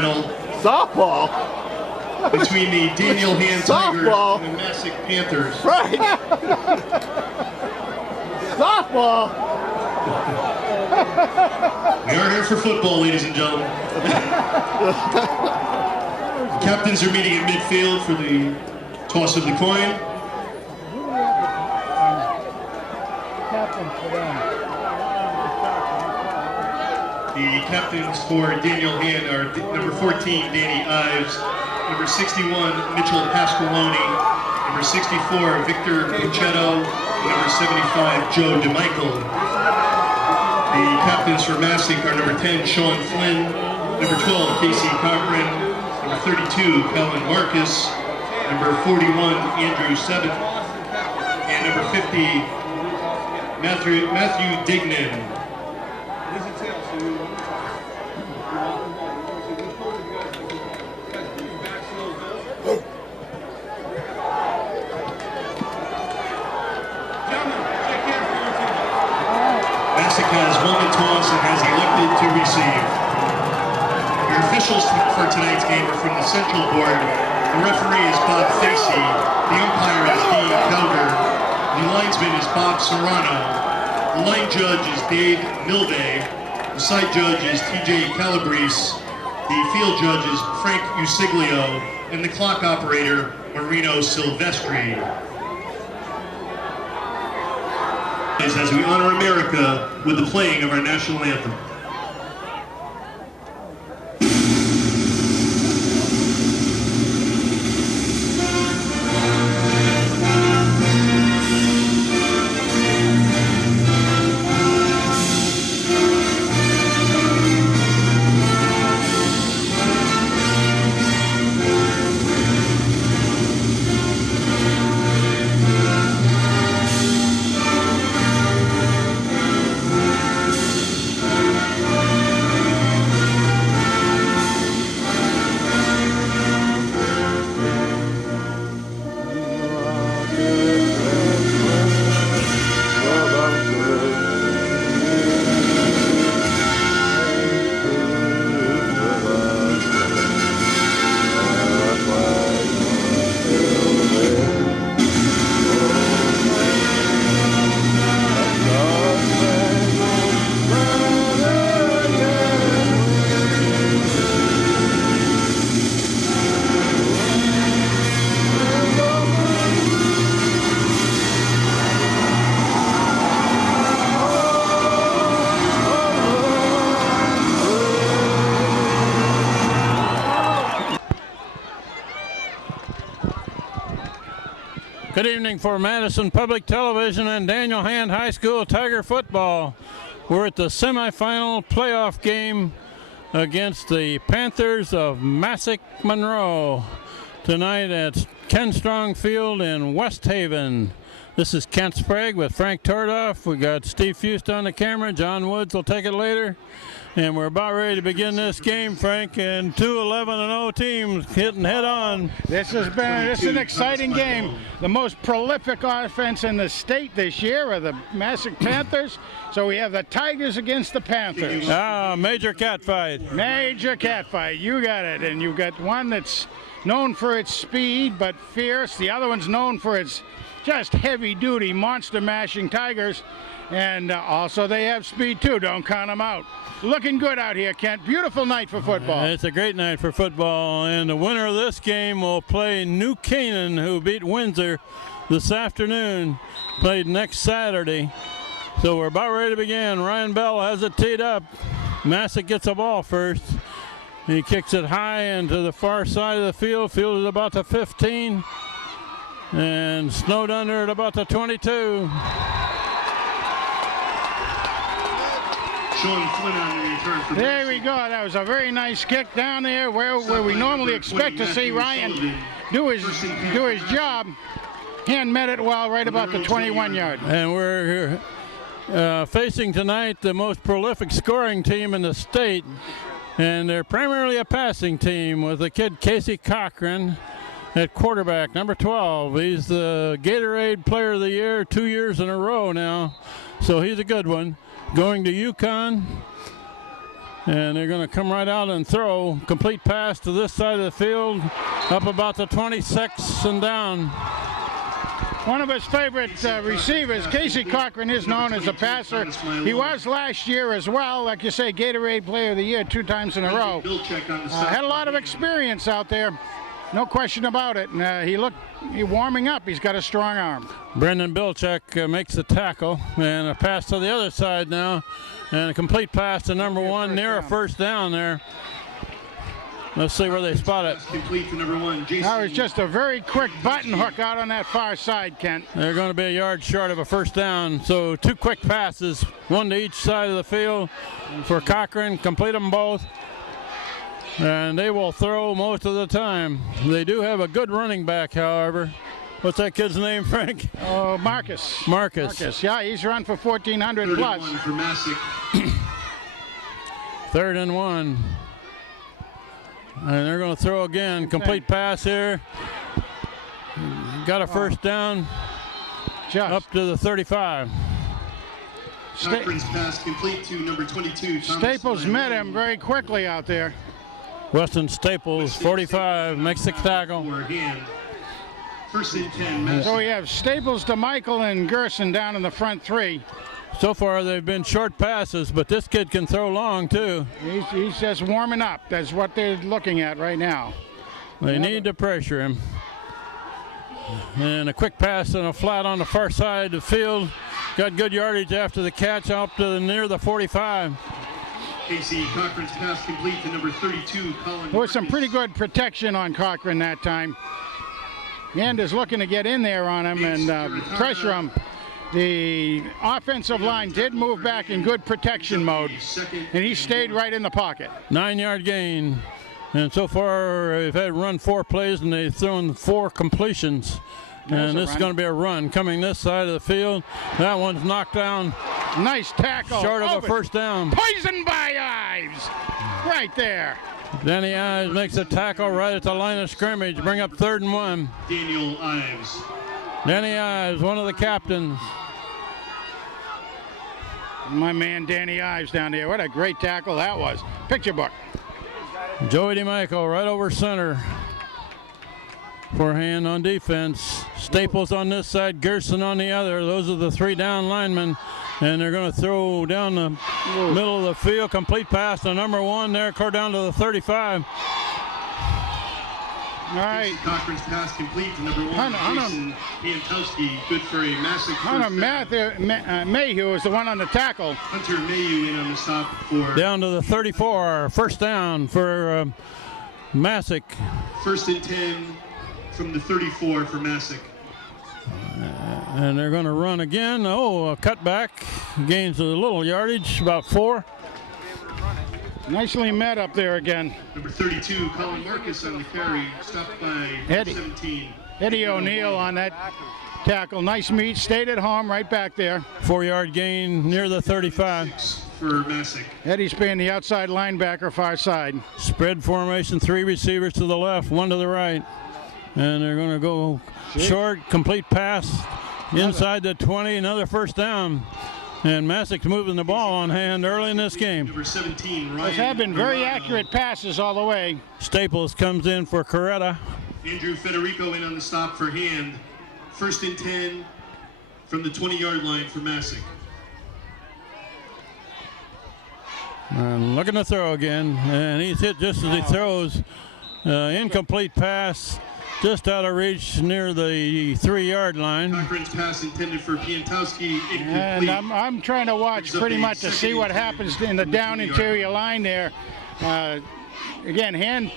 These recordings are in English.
semifinal. Softball? Between the Daniel Hand Tigers Softball. and the Masuk Panthers. Right. Softball. We are here for football, ladies and gentlemen. Captains are meeting at midfield for the toss of the coin. The captains for Daniel Hand are number 14, Danny Ives, number 61, Mitchell Pasqualoni, number 64, Victor Puccetto, and number 75, Joe DeMichael. The captains for Masuk are number 10, Sean Flynn, number 12, Casey Cochran, number 32, Colin Marcus, number 41, Andrew Seventh, and number 50, Matthew Dignan. Masuk has won the toss and has elected to receive. Your officials for tonight's game are from the Central Board. The referee is Bob Facey. The umpire is Dean Felder. The linesman is Bob Serrano. The line judge is Dave Milday. The side judge is TJ Calabrese. The field judge is Frank Usiglio. And the clock operator, Marino Silvestri. As we honor America with the playing of our national anthem. Good evening for Madison Public Television and Daniel Hand High School Tiger football. We're at the semifinal playoff game against the Panthers of Masuk Monroe tonight at Ken Strong Field in West Haven. This is Kent Sprague with Frank Tordoff. We got Steve Fust on the camera. John Woods will take it later. And we're about ready to begin this game, Frank, and two 11-0 teams hitting head on. This is an exciting game. The most prolific offense in the state this year are the Masuk Panthers. So we have the Tigers against the Panthers. Ah, major cat fight. Major cat fight. You got it. And you've got one that's known for its speed but fierce. The other one's known for its just heavy-duty, monster-mashing Tigers. And also they have speed, too. Don't count them out. Looking good out here, Kent. Beautiful night for football. It's a great night for football, and the winner of this game will play New Canaan, who beat Windsor this afternoon, played next Saturday. So we're about ready to begin. Ryan Bell has it teed up. Masuk gets the ball first. He kicks it high into the far side of the field. Field is about the 15, and snowed under at about the 22. Sean Flynn on the return for there we go. That was a very nice kick down there where we normally expect to see Ryan do his job. Hand met it well right about the 21-yard. And we're facing tonight the most prolific scoring team in the state. And they're primarily a passing team with the kid Casey Cochran at quarterback, number 12. He's the Gatorade Player of the Year 2 years in a row now. So he's a good one. Going to UConn. And they're going to come right out and throw. Complete pass to this side of the field, up about the 26 and down. One of his favorite receivers, Casey Cochran, is known as a passer. He was last year as well, like you say, Gatorade Player of the Year 2 times in a row. Had a lot of experience out there, no question about it. And he's warming up. He's got a strong arm. Brendan Bilchek makes the tackle, and a pass to the other side now, and a complete pass to number 1 near a first down there. Let's see where they spot it. Complete to number 1, Jason. That was just a very quick button hook out on that far side, Kent. They're going to be a yard short of a first down, so 2 quick passes, 1 to each side of the field for Cochran. Complete them both, and they will throw most of the time. They do have a good running back, however. What's that kid's name, Frank? Oh, Marcus. Marcus. Yeah, he's run for 1,400 plus. 31 for Masuk. 3rd and 1. And they're going to throw again. Complete pass here. Got a first down up to the 35. Cochran's pass complete to number 22. Staples met him very quickly out there. Weston Staples, 45, makes the tackle. First and 10, Masuk. So we have Staples to Michael and Gerson down in the front 3. So far they've been short passes, but this kid can throw long too. He's just warming up. That's what they're looking at right now. They need to pressure him. And a quick pass and a flat on the far side of the field. Got good yardage after the catch up to near the 45. Casey Cochran's pass complete to number 32, Colin. There was some pretty good protection on Cochran that time. Anders looking to get in there on him and pressure him. The offensive line did move back in good protection mode, and he stayed right in the pocket. 9-yard gain. And so far, they've had run 4 plays, and they've thrown 4 completions. And this is going to be a run coming this side of the field. That one's knocked down. Nice tackle. Short of a first down. Poisoned by Ives. Right there. Danny Ives makes a tackle right at the line of scrimmage. Bring up 3rd and 1. Daniel Ives. Danny Ives, one of the captains. My man Danny Ives down there. What a great tackle that was. Picture book. Joey DeMichael right over center. Forehand on defense. Staples on this side, Gerson on the other. Those are the 3 down linemen. And they're going to throw down the middle of the field. Complete pass to number 1 there, clear down to the 35. All right. Cochran's pass complete to number 1, Jason Piantowski. Good for a Masuk. Hunter Mayhew is the one on the tackle. Hunter Mayhew in on the stop for. Down to the 34. First down for Masuk. 1st and 10 from the 34 for Masuk. And they're going to run again. Oh, a cutback. Gains a little yardage, about 4. Nicely met up there again. Number 32, Colin Marcus on the carry, stopped by Eddie. 17. Eddie O'Neill on that tackle. Nice meet, stayed at home right back there. 4-yard gain near the 35. For Masuk. Eddie's being the outside linebacker, far side. Spread formation, 3 receivers to the left, 1 to the right. And they're going to go short, complete pass inside the 20, another first down. And Masuk's moving the ball on hand early in this game. Number 17, Ryan. Those have been very accurate passes all the way. Staples comes in for Coretta. Andrew Federico in on the stop for hand. 1st and 10 from the 20-yard line for Masuk. And looking to throw again, and he's hit just as he throws. Incomplete pass, just out of reach near the 3-yard line. Cochran's pass intended for Piantowski, incomplete. And I'm trying to watch pretty much to see what happens in the down interior line there. Again, Hand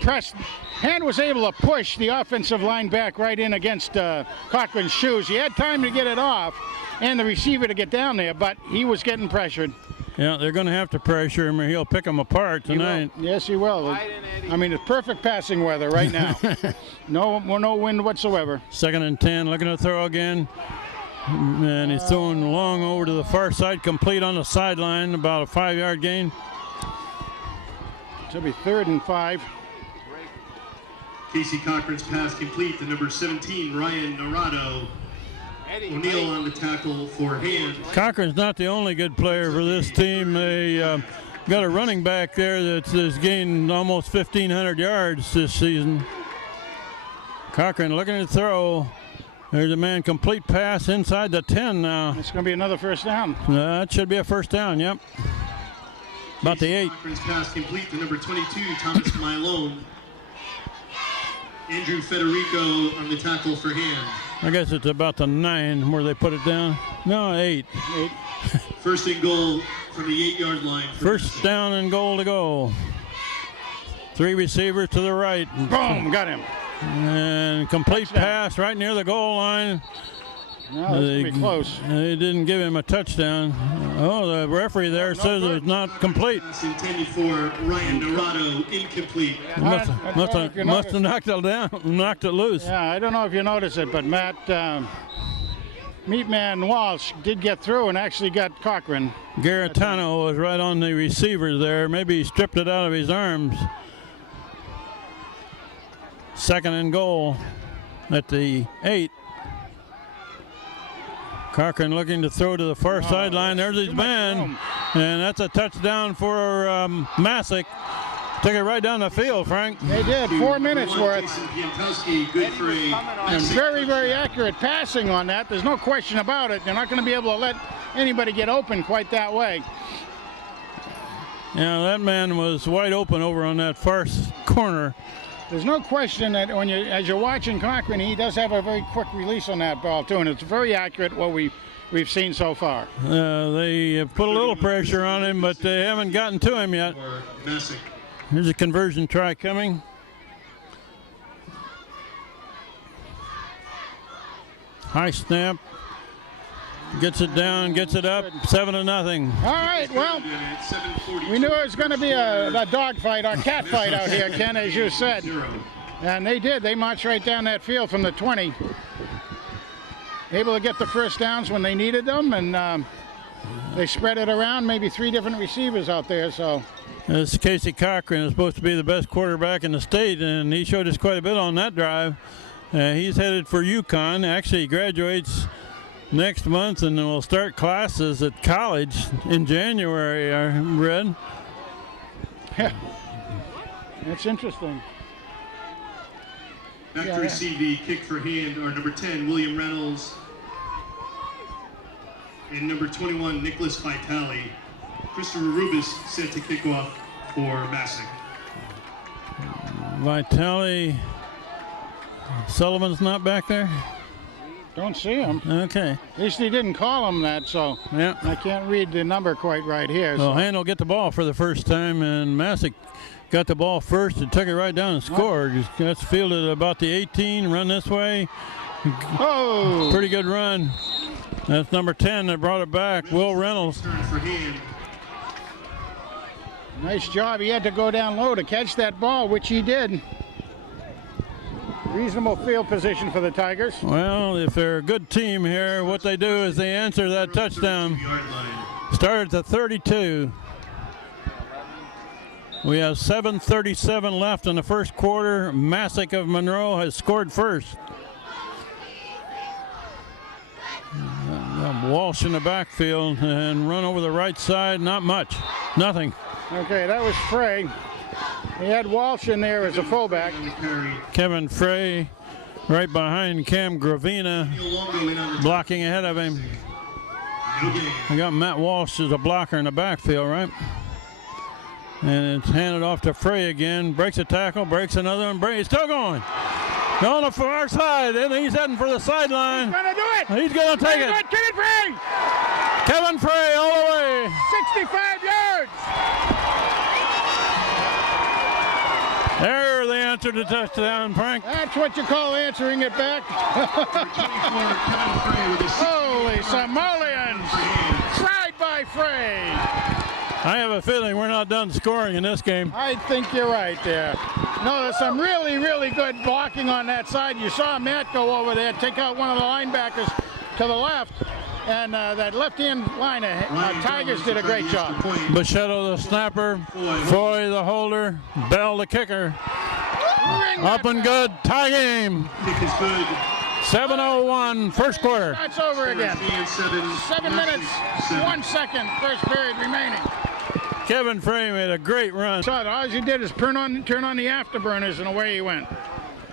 was able to push the offensive line back right in against Cochran's shoes. He had time to get it off and the receiver to get down there, but he was getting pressured. Yeah, they're going to have to pressure him or he'll pick them apart tonight. Yes, he will. I mean, it's perfect passing weather right now. No wind whatsoever. 2nd and 10, looking to throw again. And he's throwing long over to the far side, complete on the sideline, about a 5-yard gain. It'll be 3rd and 5. Casey Cochran's pass complete to number 17, Ryan Narado. O'Neill on the tackle for hand. Cochran's not the only good player for this team. They got a running back there that's gained almost 1,500 yards this season. Cochran looking to throw. There's a man, complete pass inside the 10 now. It's going to be another first down. That should be a first down, yep. About the 8. Cochran's pass complete to number 22, Thomas Milone. Andrew Federico on the tackle for hand. I guess it's about the 9 where they put it down. No, 8. 8. First and goal from the 8-yard line. First down and goal to go. 3 receivers to the right. Boom, got him. And complete pass right near the goal line. No, it's going to be close. They didn't give him a touchdown. Oh, the referee there says it's not complete. Pass intended for Ryan Dorado, incomplete. Must have knocked it down, knocked it loose. Yeah, I don't know if you noticed it, but Matt Meatman Walsh did get through and actually got Cochran. Garitano was right on the receiver there. Maybe he stripped it out of his arms. Second and goal at the 8. Cochran looking to throw to the far sideline. There's his man, and that's a touchdown for Masuk. Took it right down the field, Frank. They did, 4 minutes worth. Good for And very, very accurate passing on that. There's no question about it. They're not going to be able to let anybody get open quite that way. Yeah, that man was wide open over on that far corner. There's no question that as you're watching Cochran, he does have a very quick release on that ball too, and it's very accurate what we've seen so far. They put a little pressure on him, but they haven't gotten to him yet. Here's a conversion try coming. High snap. Gets it down, gets it up, 7-0. All right, well, we knew it was going to be a dog fight or cat fight out here, Ken, as you said. And they did. They marched right down that field from the 20. Able to get the first downs when they needed them, and they spread it around, maybe 3 different receivers out there. So this Casey Cochran is supposed to be the best quarterback in the state, and he showed us quite a bit on that drive. He's headed for UConn. Actually, he graduates next month, and then we'll start classes at college in January, I read. Yeah, that's interesting. Back to receive the kick for hand are number 10, William Reynolds, and number 21, Nicholas Vitale. Christopher Rubis set to kick off for Masuk. Vitale. Sullivan's not back there? Don't see him. Okay. At least he didn't call him that, so yeah. I can't read the number quite right here. Well, so. Hand will get the ball for the first time, and Masuk got the ball first and took it right down and scored. That's fielded about the 18, run this way. Oh! Pretty good run. That's number 10 that brought it back, Will Reynolds. Nice job. He had to go down low to catch that ball, which he did. Reasonable field position for the Tigers. Well, if they're a good team here, what they do is they answer that touchdown. Start at the 32. We have 7:37 left in the first quarter. Masuk of Monroe has scored first. Walsh in the backfield and run over the right side. Not much. Nothing. Okay, that was Frey. He had Walsh in there as a fullback. Kevin Frey right behind Cam Gravina, blocking ahead of him. I got Matt Walsh as a blocker in the backfield, right? And it's handed off to Frey again. Breaks a tackle, breaks another one. He's still going. On the far side, and he's heading for the sideline. He's gonna do it. He's gonna take it. Kevin Frey. Kevin Frey all the way. 65 yards. There they answered the touchdown, Frank. That's what you call answering it back. Holy simoleons. Tried by Frey. I have a feeling we're not done scoring in this game. I think you're right there. No, there's some really, really good blocking on that side. You saw Matt go over there, take out one of the linebackers to the left. And that left-hand line of Tigers did a great job. Bichetto the snapper, Foy the holder, Bell the kicker. Up and good, tie game. 7:01, first quarter. That's over again. 7 minutes, 1 second, first period remaining. Kevin Frey made a great run. So all he did is turn on the afterburners, and away he went.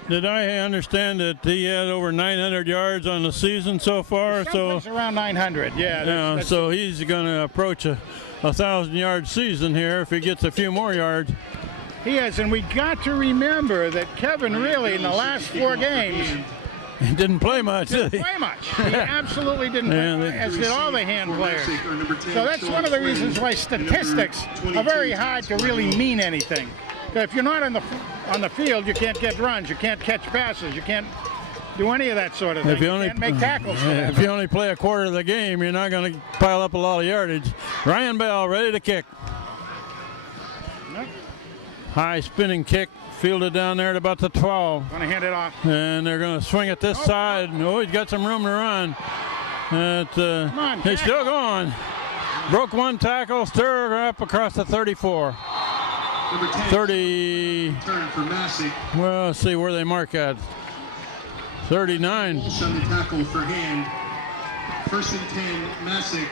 Did I understand that he had over 900 yards on the season so far? Someplace around 900, yeah. Yeah, so he's going to approach a 1,000-yard season here if he gets a few more yards. He is, and we got to remember that Kevin really, in the last 4 games, he didn't play much, did he? Play much. He absolutely didn't play much, as did all the hand players. So that's one of the reasons why statistics are very hard to really mean anything. If you're not on the field, you can't get runs, you can't catch passes, you can't do any of that sort of thing. You can't make tackles. If you only play a quarter of the game, you're not going to pile up a lot of yardage. Ryan Bell ready to kick. High spinning kick, fielded down there at about the 12. Going to hand it off. And they're going to swing it this side. Oh, he's got some room to run. Come on, he's still going. Broke one tackle, stirred up across the 34. Number 10, 30. Turn for Masuk. Well, let's see where they mark at. 39. Walsh on the tackle for hand. 1st and 10, Masuk.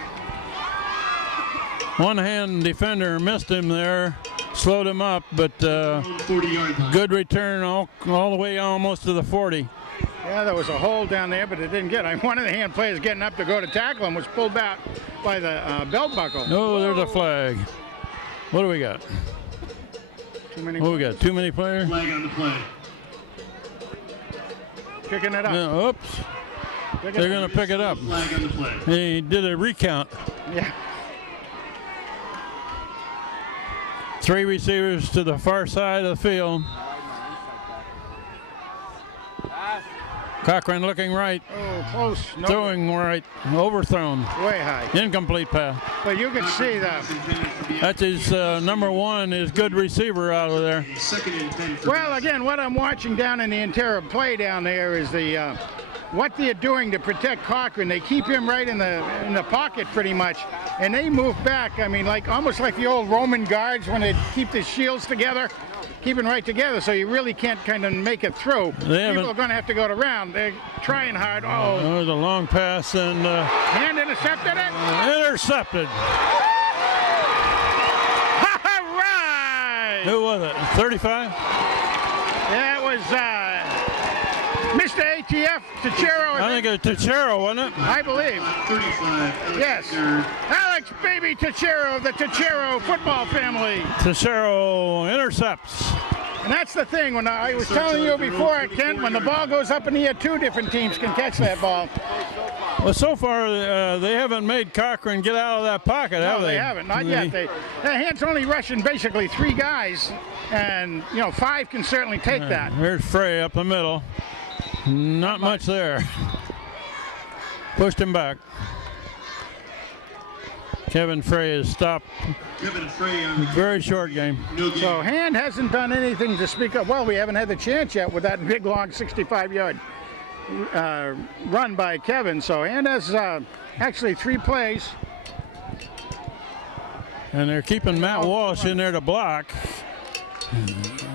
One-hand defender missed him there, slowed him up, but 40-yard line. good return all the way almost to the 40. Yeah, there was a hole down there, but it didn't get it. One of the hand players getting up to go to tackle him was pulled back by the belt buckle. Oh, there's a flag. What do we got? Too many. Oh, we got too many players. Flag on the play. Picking it up. Yeah, oops. They're going to pick it up. Flag on the play. He did a recount. Yeah. 3 receivers to the far side of the field. Cochran looking right, Oh, close. No, throwing right, overthrown. way high. Incomplete pass. But you can see that. That's his number one, his good receiver out of there. 2nd and 10 for Well, again, what I'm watching down in the interior play down there is the what they're doing to protect Cochran. They keep him right in the pocket pretty much, and they move back. I mean, like almost like the old Roman guards when they keep the shields together, keeping right together, so you really can't kind of make it through. People are going to have to go around. They're trying hard. Oh, There's a long pass and hand intercepted it. intercepted. All right. Who was it? 35? That was Mr. ATF Tachero. I think it was Tachero, wasn't it? I believe. 35. Yes. Alex Baby Tachero of the Tachero football family. Tachero intercepts. And that's the thing. When I was telling you before, Kent, when the ball goes up in the air, 2 different teams can catch that ball. Well, so far they haven't made Cochran get out of that pocket, have No, they? they haven't. Not yet. The hand's only rushing basically 3 guys, and 5 can certainly take that. Here's Frey up the middle. Not much there. Pushed him back. Kevin Frey is stopped. Kevin Frey on the Very short game. no game. So Hand hasn't done anything to speak of. Well, we haven't had the chance yet with that big, long 65-yard run by Kevin. So Hand has actually 3 plays. And they're keeping Matt Walsh in there to block.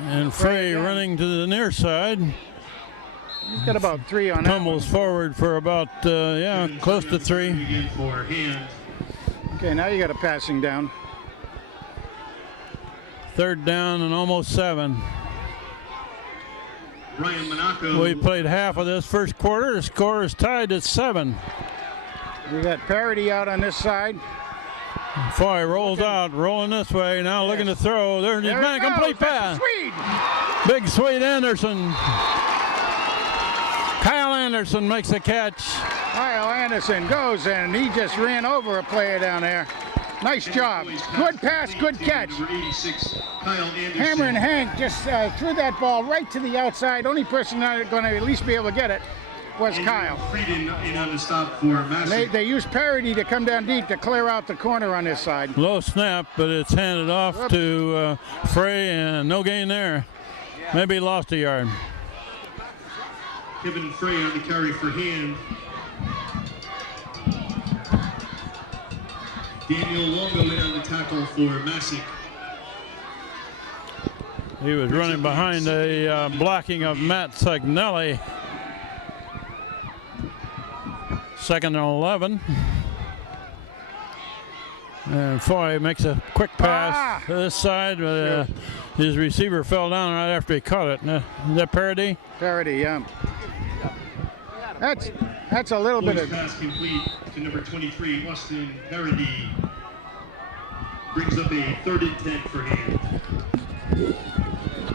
And Frey running to the near side. He's got about 3 on that. Tumbles forward for about, close to 3. Again for hand. Okay, now you got a passing down. 3rd down and almost 7. Ryan Monaco. We played half of this first quarter. The score is tied at 7. We got Parity out on this side. Foy rolls out, rolling this way. Now looking to throw. There's his man, complete pass. Swede. Big Sweet Anderson. Kyle Anderson makes the catch. Kyle Anderson goes, and he just ran over a player down there. Nice job. Good pass, good catch. Number 86, Kyle Anderson. Hammer and Hank just threw that ball right to the outside. Only person not going to at least be able to get it was Kyle. Frieden in on the stop for Masuk. They used Parity to come down deep to clear out the corner on this side. Low snap, but it's handed off to Frey, and no gain there. Maybe lost a yard. Kevin Frey on the carry for hand. Daniel Longo in on the tackle for Masuk. He was running behind a blocking of Matt Sagnelli. 2nd and 11. And Foy makes a quick pass to this side. His receiver fell down right after he caught it. Is that Parody? Parody, yeah. That's a little bit of pass complete to number 23, Austin Parody. Brings up a 3rd and 10 for him.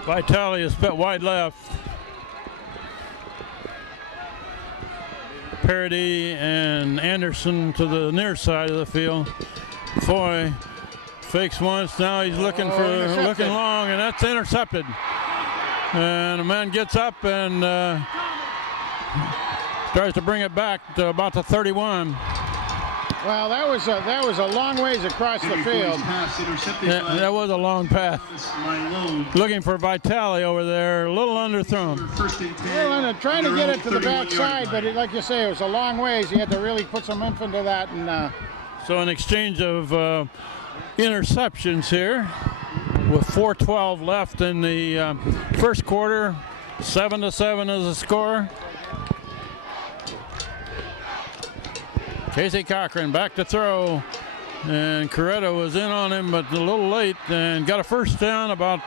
Vitale is spit wide left. Parody and Anderson to the near side of the field. Foy fakes once. Now he's looking looking long, and that's intercepted. And the man gets up and tries to bring it back to about the 31. Well, that was a long ways across the field. That was a long pass. Looking for Vitale over there, a little underthrown. Well, trying to get it to the backside, but like you say, it was a long ways. He had to really put some oomph into that. And so an exchange of interceptions here with 4:12 left in the first quarter. 7-7 is the score. Casey Cochran back to throw, and Coretta was in on him, but a little late, and got a first down about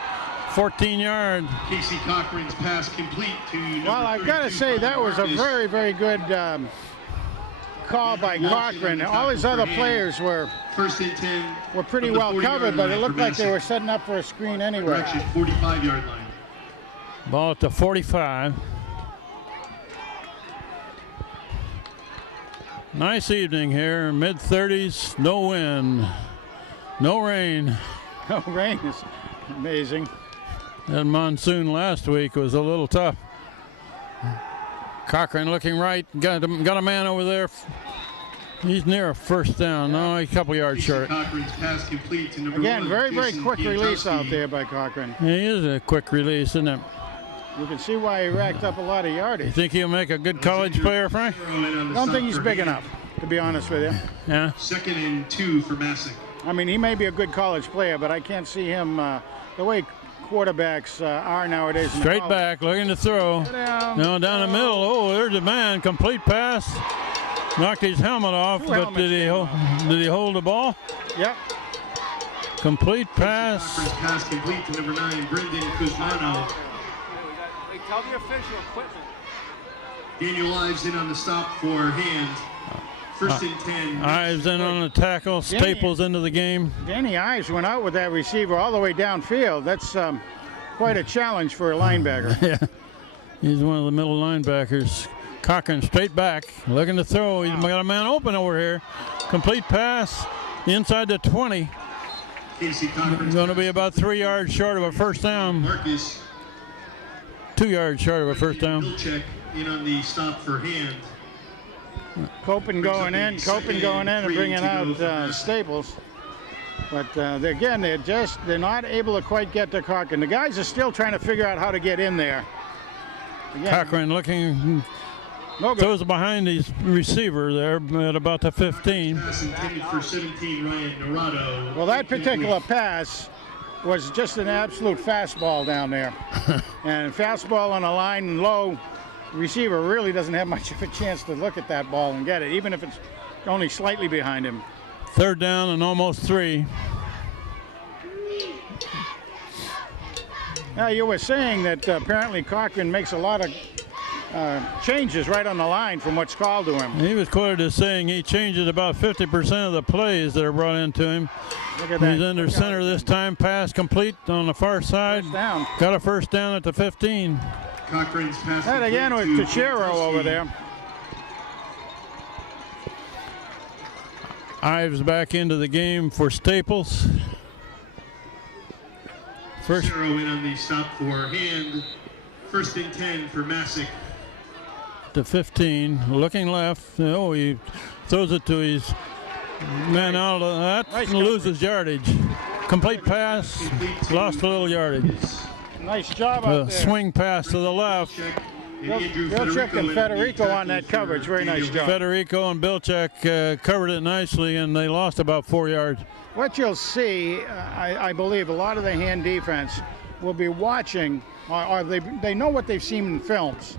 14 yards. Casey Cochran's pass complete to number well, I've got to say that was a very, very good call by Cochran. All his other players were 1st and 10 were pretty well covered, but it looked like they were setting up for a screen anyway. Correction, 45-yard line. Ball at the 45. Nice evening here, mid-30s, no wind, no rain. No rain is amazing. That monsoon last week was a little tough. Cochran looking right, got a man over there. He's near a first down. No, he's a couple yards short. Cochran's pass complete to number Again, 1, very, very Jason quick release Piantowski. out there by Cochran. He is a quick release, isn't it? You can see why he racked up a lot of You yardage. think he'll make a good college player, Frank? I don't think he's big enough, to be honest with you. Yeah. 2nd and 2 for Masuk. I mean, he may be a good college player, but I can't see him the way quarterbacks are nowadays. Straight back, looking to throw. No, down the middle. Oh, there's a man. Complete pass. Knocked his helmet off, but did he hold the ball? Yep. Complete pass. Cochran's pass complete to number 9, Brendan Kuzmano. Tell the official equipment. Daniel Ives in on the stop for hand. 1st and 10. Ives in on the tackle. Staples into the game. Danny Ives went out with that receiver all the way downfield. That's quite a challenge for a linebacker. Yeah. He's one of the middle linebackers. Cochran straight back, looking to throw. He's got a man open over here. Complete pass inside the 20. Casey Cochran's Going to be about 3 yards short of a first down. Marcus 2 yards short of a first down. Milchek in on the stop for hand. Copen going in and bringing out Staples. But again, they're not able to quite get to Cochran. The guys are still trying to figure out how to get in there. Again, Cochran looking, no good. throws behind his receiver there at about the 15. Pass intended for 17, Ryan Narado. Well, that particular pass was just an absolute fastball down there. And fastball on a line and low, receiver really doesn't have much of a chance to look at that ball and get it, even if it's only slightly behind him. 3rd down and almost 3. Now, you were saying that apparently Cochran makes a lot of changes right on the line from what's called to him. He was quoted as saying he changes about 50% of the plays that are brought into him. Look at that. He's under center this time. Pass complete on the far side. First down. Got a first down at the 15. Cochran's pass That again was complete to Tuchero over Piantowski. there. Ives back into the game for Staples. First Tuchero in on the stop for hand. 1st and 10 for Masuk. to 15, looking left. Oh, he throws it to his man out of that Nice and loses yardage. Complete pass, lost a little yardage. Nice job A out there. swing pass to the left. Bilchek and Federico on that coverage. Very nice job. Federico and Bilchek covered it nicely, and they lost about 4 yards. What you'll see, I believe, a lot of the hand defense will be watching, or they know what they've seen in films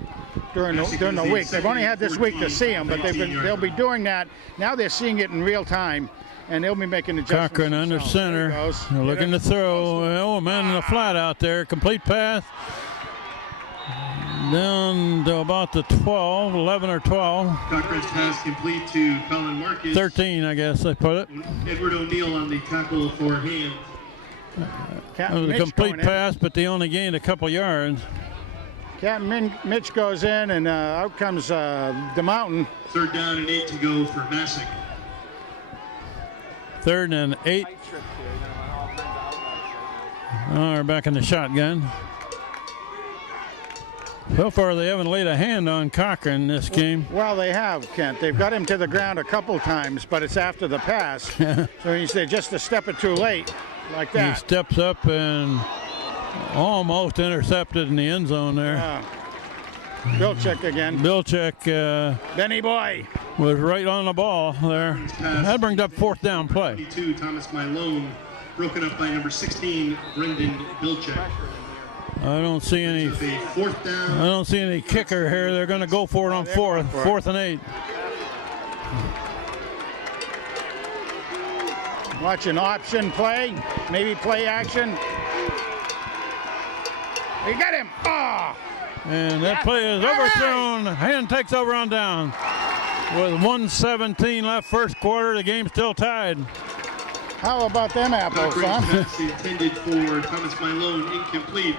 during the week. They've only had this week to see them, but they'll be doing that. Now they're seeing it in real time, and they'll be making adjustments. Cochran under themselves. center. There he goes. They're looking to throw. Oh, a man in the flat out there. Complete pass. Down to about the 12, 11 or 12. Cochran's pass complete to Colin Marcus. 13, I guess they put it. Edward O'Neill on the tackle for hand. It was a complete pass, but they only gained a couple yards. Captain Mitch goes in, and out comes the Mountain. 3rd down and 8 to go for Masuk. 3rd and 8. We're back in the shotgun. So far, they haven't laid a hand on Cochran this game. Well, they have, Kent. They've got him to the ground a couple times, but it's after the pass. So he's just a step or two late, like that. He steps up and almost intercepted in the end zone there. Bilchek again. Bilchek Benny boy was right on the ball there. That brings up 4th down play. 22, Thomas Milone, broken up by number 16, Brendan Bilchek. I don't see any. 4th down. I don't see any kicker here. They're going to go for it on 4th and 8. Watch an option play, maybe play action. He got him. Oh! And that play is overthrown. Hand takes over on down. With 1:17 left first quarter, the game's still tied. How about them apples, Cochran's huh? pass intended for Thomas Milone, incomplete.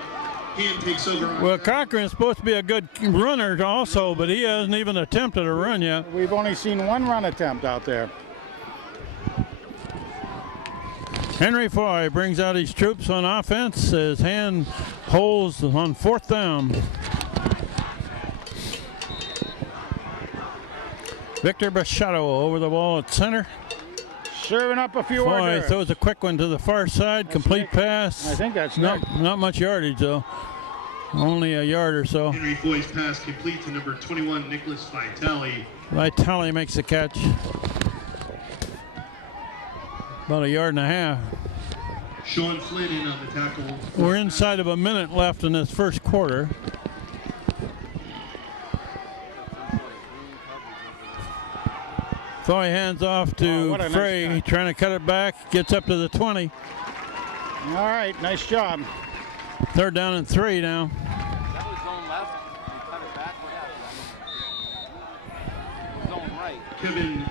Hand takes over on Well, Cochran's supposed to be a good runner also, but he hasn't even attempted a run yet. We've only seen one run attempt out there. Henry Foy brings out his troops on offense. His hand holds on 4th down. Victor Bachado over the ball at center. Serving up a few Foy orders. throws a quick one to the far side. Complete pass. I think that's Nick. Not much yardage though. Only a yard or so. Henry Foy's pass complete to number 21, Nicholas Vitale. Vitale makes the catch. About a yard and a half. Sean Flynn in on the tackle. We're inside of a minute left in this first quarter. Foy hands off to what a nice Frey, catch. trying to cut it back, gets up to the 20. All right, nice job. 3rd down and 3 now. That was zone left. You cut it back. What happened? Zone right. Kevin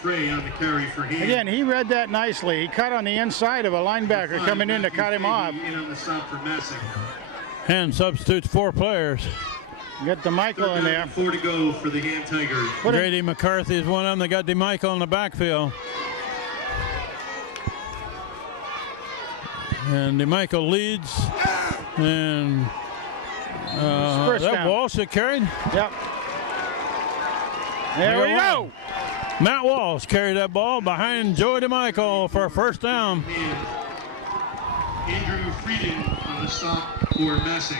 Frey on the carry for hand. Again, he read that nicely. He cut on the inside of a linebacker coming in to cut him off. In on the stop for Masuk. And substitutes 4 players. Get the Michael 3rd in down there. and 4 to go for the hand Tigers. Grady McCarthy is one of them. They got DeMichael in the backfield. And DeMichael leads. And First that down. Walsh that carried. Yep. There we go. Matt Walsh carried that ball behind Joey DeMichael for a 1st down. And Andrew Frieden on the stop for Masuk.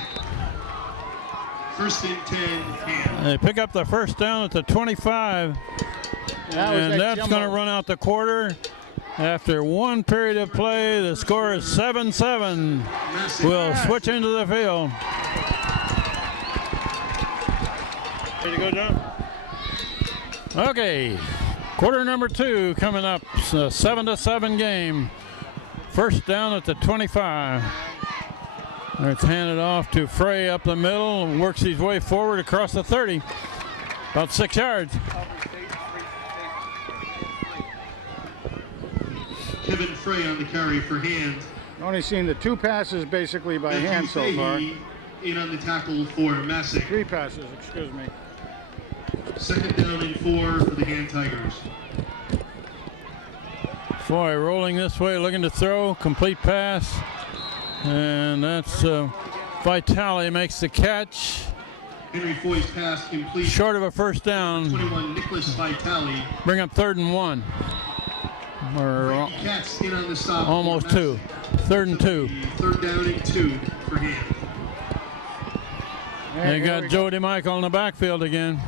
1st and 10, hand. They pick up the 1st down at the 25. And that's going to run out the quarter. After one period of play, the score is 7-7. We'll switch into the field. Ready to go, John? Okay, quarter number 2 coming up. It's a 7-7 game. 1st down at the 25. It's handed off to Frey up the middle and works his way forward across the 30. About 6 yards. Kevin Frey on the carry for hand. Only seen the 2 passes basically by hand so far. In on the tackle for Masuk. 3 passes, excuse me. 2nd down and 4 for the hand Tigers. Foy rolling this way, looking to throw. Complete pass. And that's Vitale makes the catch. Henry Foy's pass complete. Short of a 1st down. 21, Nicholas Vitale. Bring up 3rd and 1. Or Cats in on the stop. almost 2. 3rd and 2. 3rd down and 2 for hand. They got Joe DeMichael in the backfield again.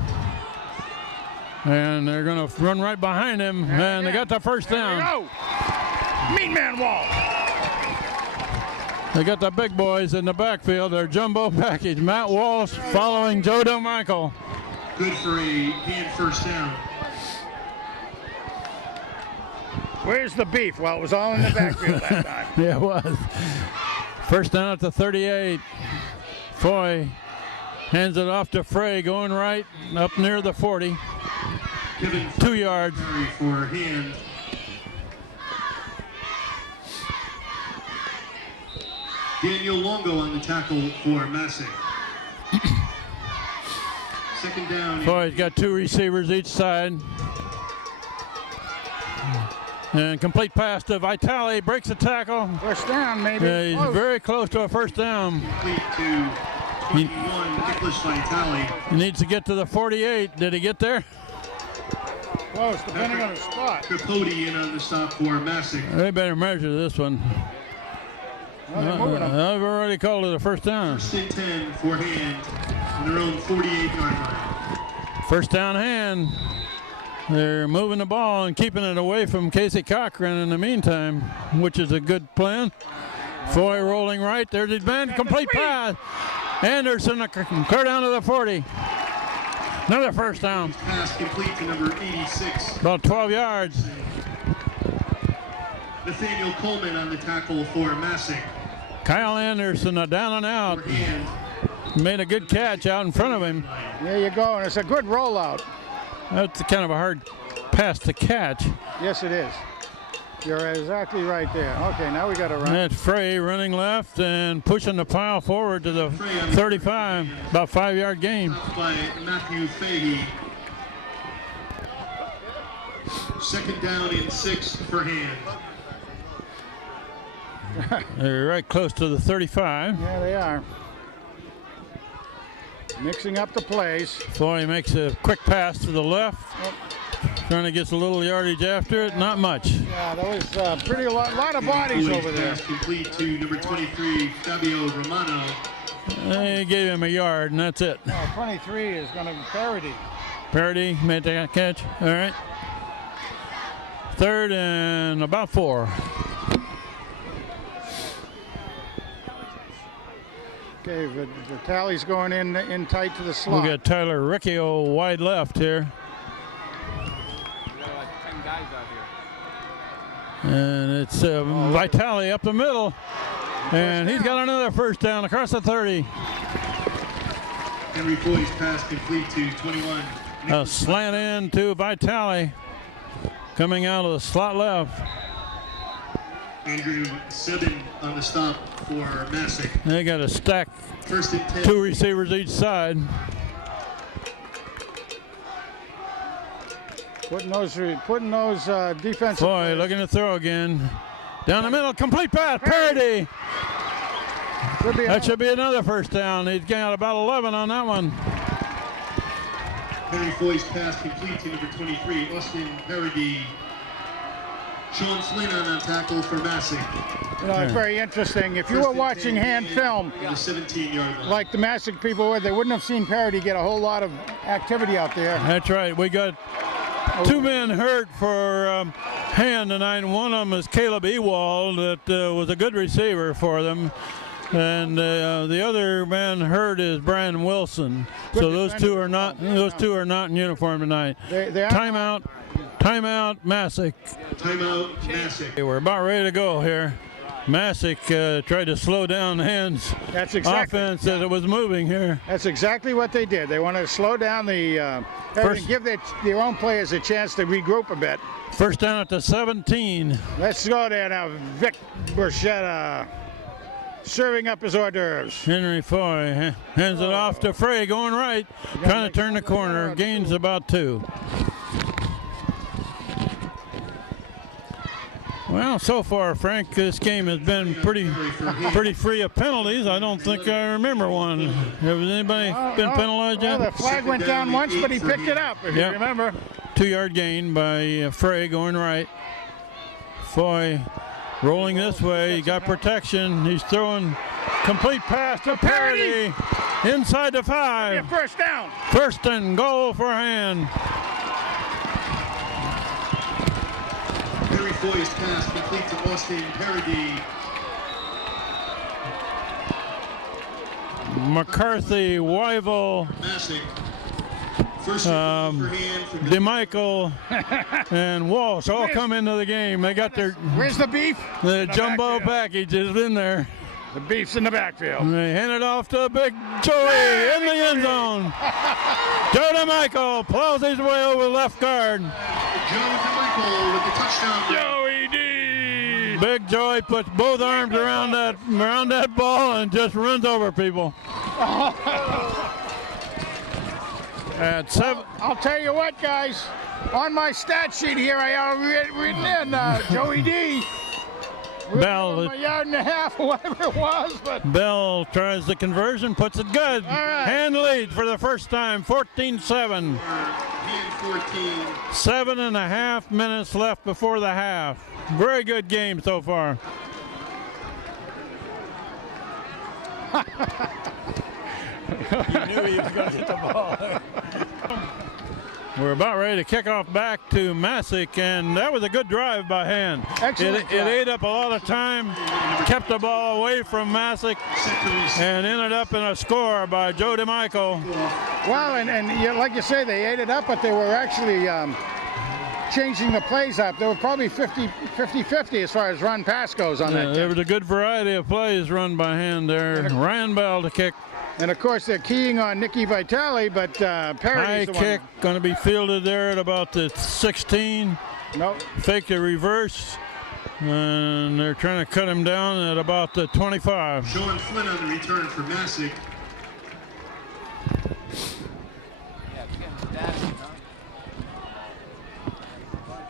And they're going to run right behind him. And they got the 1st down. Meat Man Wall. They got the big boys in the backfield. Their jumbo package. Matt Walsh following Joe DeMichael. Good for a hand 1st down. Where's the beef? Well, it was all in the backfield that time. Yeah, it was. First down at the 38. Foy hands it off to Frey, going right, up near the 40. 2 yards. For hand. Daniel Longo on the tackle for Masuk. Second down. Foy's got 2 receivers each side. And complete pass to Vitale, breaks the tackle. First down, maybe. He's very close to a first down. Complete to 21, Nicholas Vitale. He needs to get to the 48. Did he get there? Close, depending on the spot. Capote in on the stop for Masuk. They better measure this one. Well, they're moving them. I've already called it a first down. First and 10 for hand on their own 48-yard line. First down hand. They're moving the ball and keeping it away from Casey Cochran in the meantime, which is a good plan. Foy rolling right. There's his man. Complete pass. Anderson clear down to the 40. Another first down. Pass complete to number 86. About 12 yards. Nathaniel Coleman on the tackle for Masuk. Kyle Anderson, a down and out. For hand. Made a good catch out in front of him. There you go, and it's a good rollout. That's kind of a hard pass to catch. Yes, it is. You're exactly right there. Okay, now we got to run. That's Frey running left and pushing the pile forward to the 35. About 5-yard gain. By Matthew Fahey. Second down and 6 for hand. They're right close to the 35. Yeah, they are. Mixing up the plays. Foy makes a quick pass to the left. Trying to get a little yardage after it. Not much. Yeah, there was a lot of bodies over there. Pass complete to number 23, Fabio Romano. They gave him a yard, and that's it. 23 is going to be Parody. Parody made that catch. All right. Third and about 4. Okay, the tally's going in tight to the slot. We got Tyler Riccio wide left here. We got like 10 guys out here. And it's Vitale up the middle. And he's got another first down across the 30. Henry Foy's pass complete to 21. A slant in to Vitale. Coming out of the slot left. Andrew Sibbin on the stop for Masuk. They got a stack. First and 10. 2 receivers each side. Putting those defensive. Foy looking to throw again. Down the middle, complete pass, Parody. That should be another first down. He's got about 11 on that one. Henry Foy's pass complete to number 23, Austin Parody. Sean Flynn on tackle for Masuk. You know, it's very interesting. If you were watching hand film, the 17-yard line. like the Masuk people were, they wouldn't have seen Parody get a whole lot of activity out there. That's right. We got 2 men hurt for hand tonight. One of them is Caleb Ewald, that was a good receiver for them. And the other man hurt is Brian Wilson. So those two are not in uniform tonight. Timeout, Masuk. Timeout, Masuk. We're about ready to go here. Masuk tried to slow down Hand's offense as it was moving here. That's exactly what they did. They wanted to slow down the give their own players a chance to regroup a bit. First down at the 17. Let's go there now. Vic Burchetta serving up his hors d'oeuvres. Henry Foy hands it off to Frey, going right, trying to turn the corner. Gains about 2. Well, so far, Frank, this game has been pretty free of penalties. I don't think I remember one. Has anybody been penalized yet? The flag went down once, but he picked it up, if you remember. 2-yard gain by Frey going right. Foy rolling this way. He got protection. He's throwing complete pass to Parody inside the 5. First down. First and goal for Hand. Henry Foy's pass complete to Austin Parody. McCarthy, Wyville. Masuk. First for hand for DeMichael and Walsh all come into the game. They got their Where's the beef? the jumbo package is in there. The beef's in the backfield. And they hand it off to Big Joey in the end zone. Joe DeMichael plows his way over left guard. Joe DeMichael with the touchdown. Joey D. Big Joey puts both arms around that ball and just runs over people. At 7. I'll tell you what, guys. On my stat sheet here, I have written in Joey D. Bell, A yard and a half, or whatever it was, but Bell tries the conversion, puts it good. right. Hand lead for the first time, 14-7. Hand 14. 7.5 minutes left before the half. Very good game so far. You knew he was going to hit the ball. We're about ready to kick off back to Masuk, and that was a good drive by hand. Excellent It drive. ate up a lot of time, kept the ball away from Masuk, and ended up in a score by Joe DeMichael. well, and yeah, like you say, they ate it up, but they were actually changing the plays up. They were probably 50-50 as far as run pass goes on that. There was a good variety of plays run by hand there. Ryan Bell to kick. And of course, they're keying on Nicky Vitale, but High Parody's the kick going to be fielded there at about the 16. one. Nope. Fake the reverse, and they're trying to cut him down at about the 25. Sean Flynn on the return for Masuk. Yeah, it's getting dashed, huh?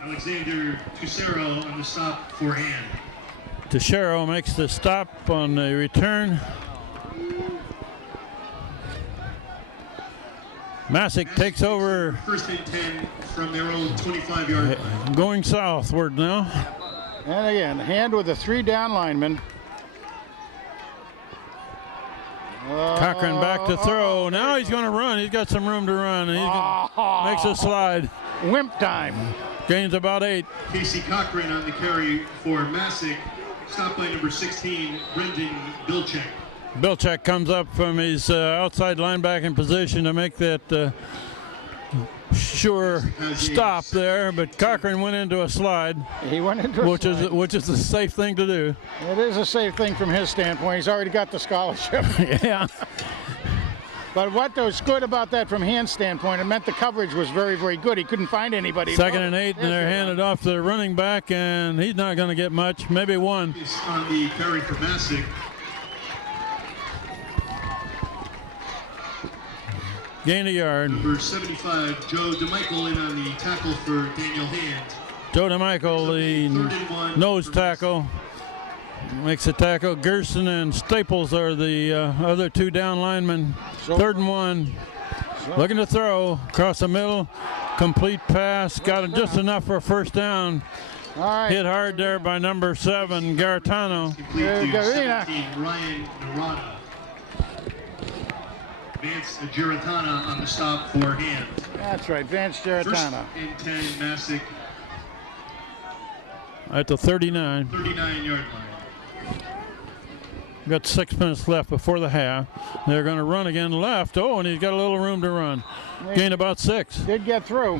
Alexander Tucero on the stop for hand. Teixeira makes the stop on the return. Masuk takes over, First and 10 from their own 25-yard line. going southward now. And again, hand with the 3 down linemen. Cochran back to throw. Now he's going to run. He's got some room to run. And he makes a slide. Wimp time. Gains about 8. Casey Cochran on the carry for Masuk. Stopped by number 16, Brendan Bilchek. Bilchek comes up from his outside linebacking position to make that sure stop there, but Cochran went into a slide, He went into a slide. which is the safe thing to do. It is a safe thing from his standpoint. He's already got the scholarship. Yeah. But what was good about that from Hand's standpoint, it meant the coverage was very, very good. He couldn't find anybody. Second and 8, and they're handed off to the running back, and he's not going to get much, maybe 1. Is on the carry for Masuk. Gain a yard. Number 75, Joe DeMichael in on the tackle for Daniel Hand. Joe DeMichael, the nose tackle, makes a tackle. Gerson and Staples are the other 2 down linemen. 3rd and 1. Looking to throw across the middle. Complete pass. Got him just enough for a first down. All right. Hit hard there by number 7, Garitano. Complete to Garina. 17, Ryan Narada. Vance Giratana on the stop for Hand. That's right, Vance First Giratana. and 10, Masuk, At the 39. 39-yard line. Got 6 minutes left before the half. They're going to run again left. Oh, and he's got a little room to run. Gain about 6. Did get through.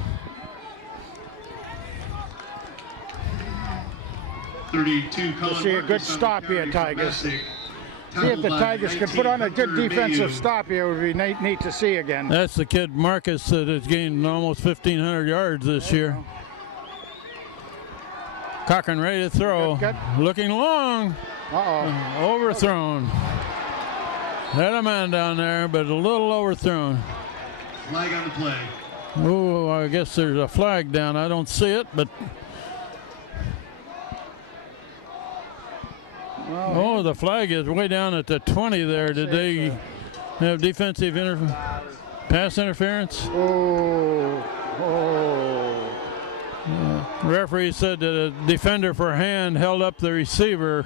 32, Colin see a good Marcus on the stop here, carry for Tigers. Masuk. See if the Tackled by Tigers could 19, put on a good Hunter defensive Mayu. stop here. It would be neat to see again. That's the kid Marcus that has gained almost 1,500 yards this year. Cochran ready to throw. Good. Looking long. Uh-oh. Overthrown. Had a man down there, but a little overthrown. Flag on the play. Oh, I guess there's a flag down. I don't see it, but. Oh, the flag is way down at the 20 there. Did they have defensive pass interference? Oh. Referee said that a defender for Hand held up the receiver,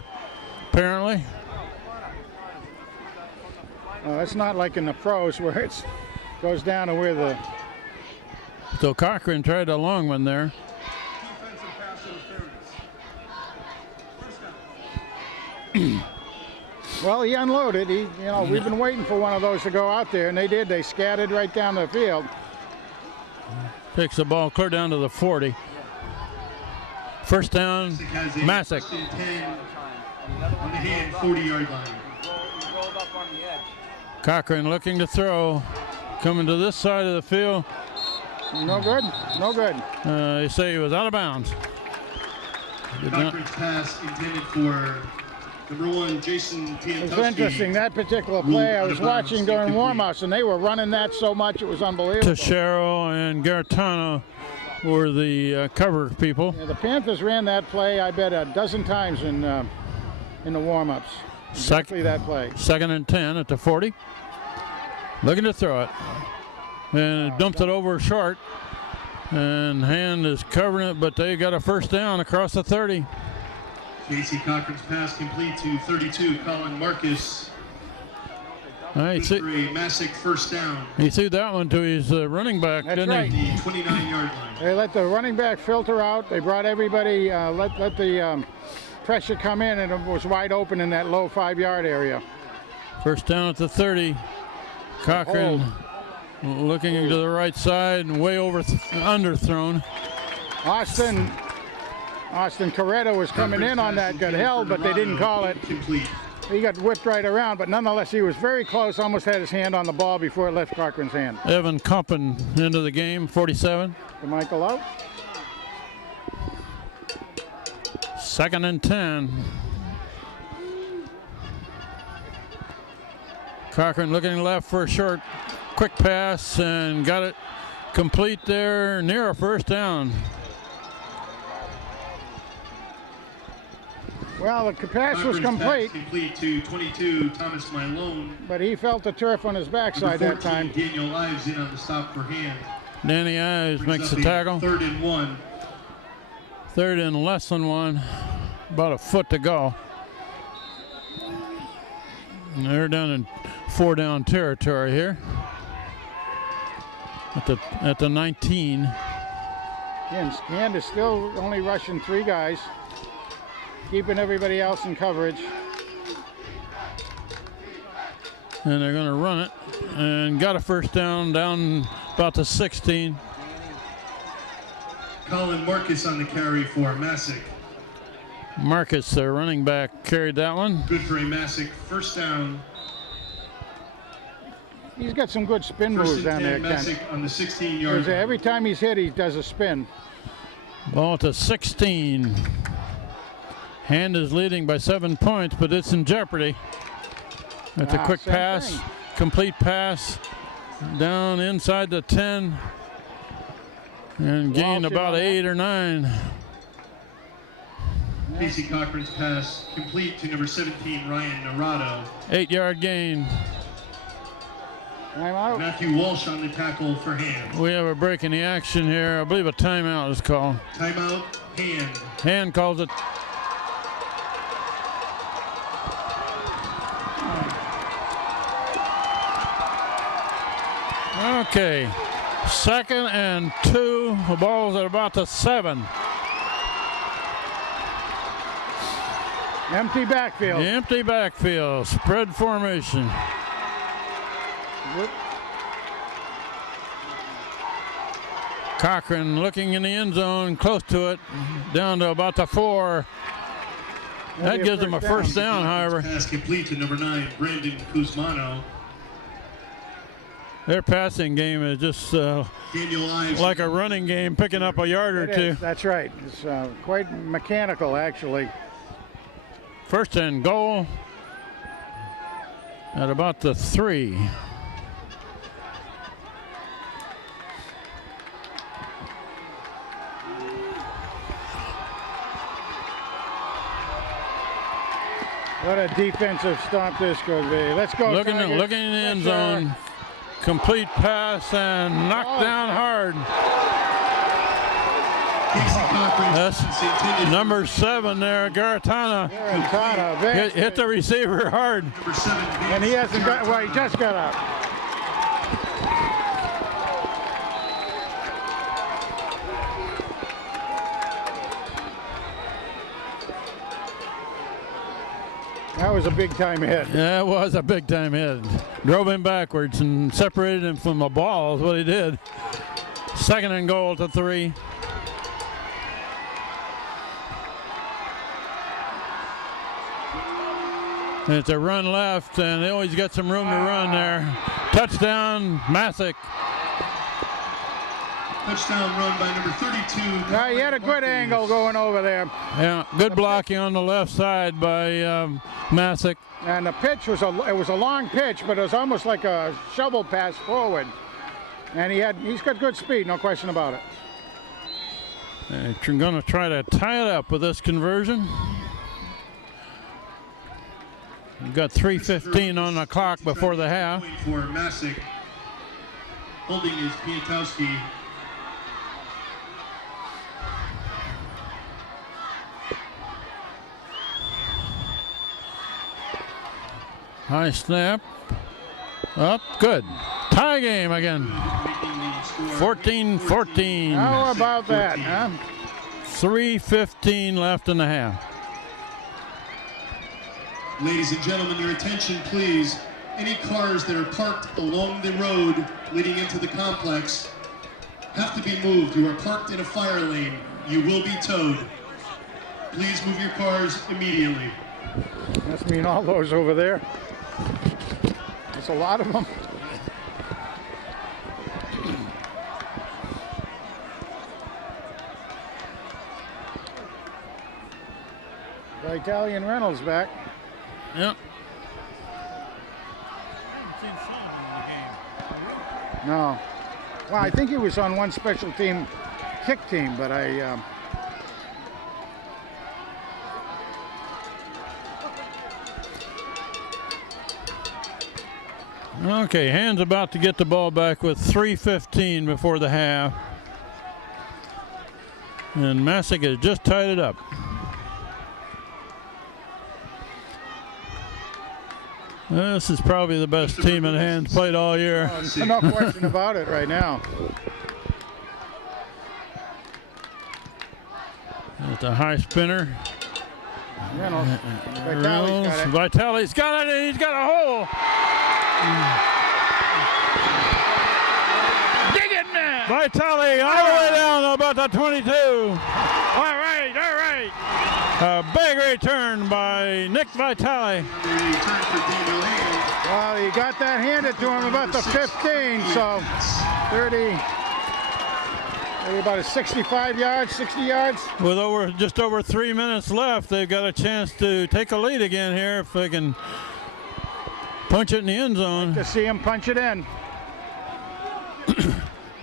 apparently. It's not like in the pros where it goes down to where the. So Cochran tried a long one there. Well, he unloaded. We've been waiting for one of those to go out there, and they did. They scattered right down the field. Takes the ball clear down to the 40. First down, Masuk. First and 10 on the hand, 40-yard line. He rolled up on the edge. Cochran looking to throw. Coming to this side of the field. No good. No good. They say he was out of bounds. Cochran's pass intended for number 1, Jason Piantowski. It's interesting, that particular play I was watching during warm-ups, and they were running that so much it was unbelievable. Teixeira and Gaetano were the cover people. Yeah, the Panthers ran that play, I bet, a dozen times in the warm-ups. Exactly that play. Second and 10 at the 40. Looking to throw it. And dumped it over short. And Hand is covering it, but they got a first down across the 30. J.C. Cochran's pass complete to 32, Colin Marcus. All right, For a Masuk first down. he threw that one to his running back, That's didn't right. he? The 29-yard line. They let the running back filter out. They brought everybody, let the pressure come in, and it was wide open in that low 5-yard area. First down at the 30. Cochran looking to the right side and way underthrown. Austin Corretto was coming in on that, got held, but they didn't call it. Complete. He got whipped right around, but nonetheless, he was very close, almost had his hand on the ball before it left Cochran's hand. Evan Compton into the game, 47. Michael out. Second and 10. Cochran looking left for a short, quick pass and got it complete there near a first down. Well, the pass was complete, Complete to 22, Thomas Milone. but he felt the turf on his backside Number that 14, time. Daniel Ives in on the stop for Hand. Danny Ives Brings makes up the a tackle. 3rd and 1. Third and less than 1. About a foot to go. And they're down in 4-down territory here. At the 19. Again, Hand is still only rushing 3 guys, keeping everybody else in coverage. And they're going to run it. And got a first down about the 16. Colin Marcus on the carry for Masuk. Marcus, their running back, carried that one. Good for a Masuk first down. He's got some good spin First moves down there, and 10, Ken. Masuk on the 16-yard line. Every time he's hit, he does a spin. Ball to 16. Hand is leading by 7 points, but it's in jeopardy. That's a quick same pass, thing. complete pass, down inside the 10, and gained Walsh about on that. 8 or 9. Casey Cochran's pass complete to number 17, Ryan Narado. 8-yard gain. Timeout. Matthew Walsh on the tackle for Hand. We have a break in the action here. I believe a timeout is called. Timeout, Hand. Hand calls it. Okay, 2nd and 2. The ball's at about the 7. Empty backfield. Empty backfield, spread formation. Cochran looking in the end zone, close to it, down to about the 4. That gives them a first down, however. Pass complete to number 9, Brandon Kuzmano. Their passing game is just Daniel Ives. like a running game, picking up a yard or It two. is, that's right. It's quite mechanical, actually. First and goal at about the 3. What a defensive stomp this could be. Let's go, Looking in Tigers. the end Yes, zone. Complete pass and knocked down hard. Casey Cochran. That's number 7 there, Gaetano. Garantano, Hit the receiver hard. Number 7, and he hasn't got, well, he just got up. That was a big time hit. Yeah, it was a big time hit. Drove him backwards and separated him from the ball is what he did. Second and goal to 3. It's a run left, and they always got some room to run there. Touchdown, Masuk. Touchdown run by number 32. Yeah, he had a good angle going over there. Yeah, good blocking on the left side by Masuk. And the pitch was a long pitch, but it was almost like a shovel pass forward. And he's got good speed, no question about it. They're going to try to tie it up with this conversion. We've got 3:15 on the clock before the half. For Masuk, holding is Piatowski. High snap. Up, good. Tie game again. 14-14. How about that, huh? 3:15 left in the half. Ladies and gentlemen, your attention please. Any cars that are parked along the road leading into the complex have to be moved. You are parked in a fire lane. You will be towed. Please move your cars immediately. Must mean all those over there. There's a lot of them. The Italian Reynolds back. Yep. No. Well, I think he was on one special team kick team, but Okay, Hand's about to get the ball back with 3:15 before the half. And Masuk has just tied it up. This is probably the best team in Hand's played all year. no question about it right now. It's a high spinner. Reynolds. Vitale's got it. Vitale's got it, and he's got a hole. Dig it, man! Vitale all the way down to about the 22. All right, all right. A big return by Nick Vitale. Well, he got that handed to him about the 15, so 30, maybe about a 65 yards, 60 yards. With just over 3 minutes left, they've got a chance to take a lead again here if they can punch it in the end zone. To see him punch it in.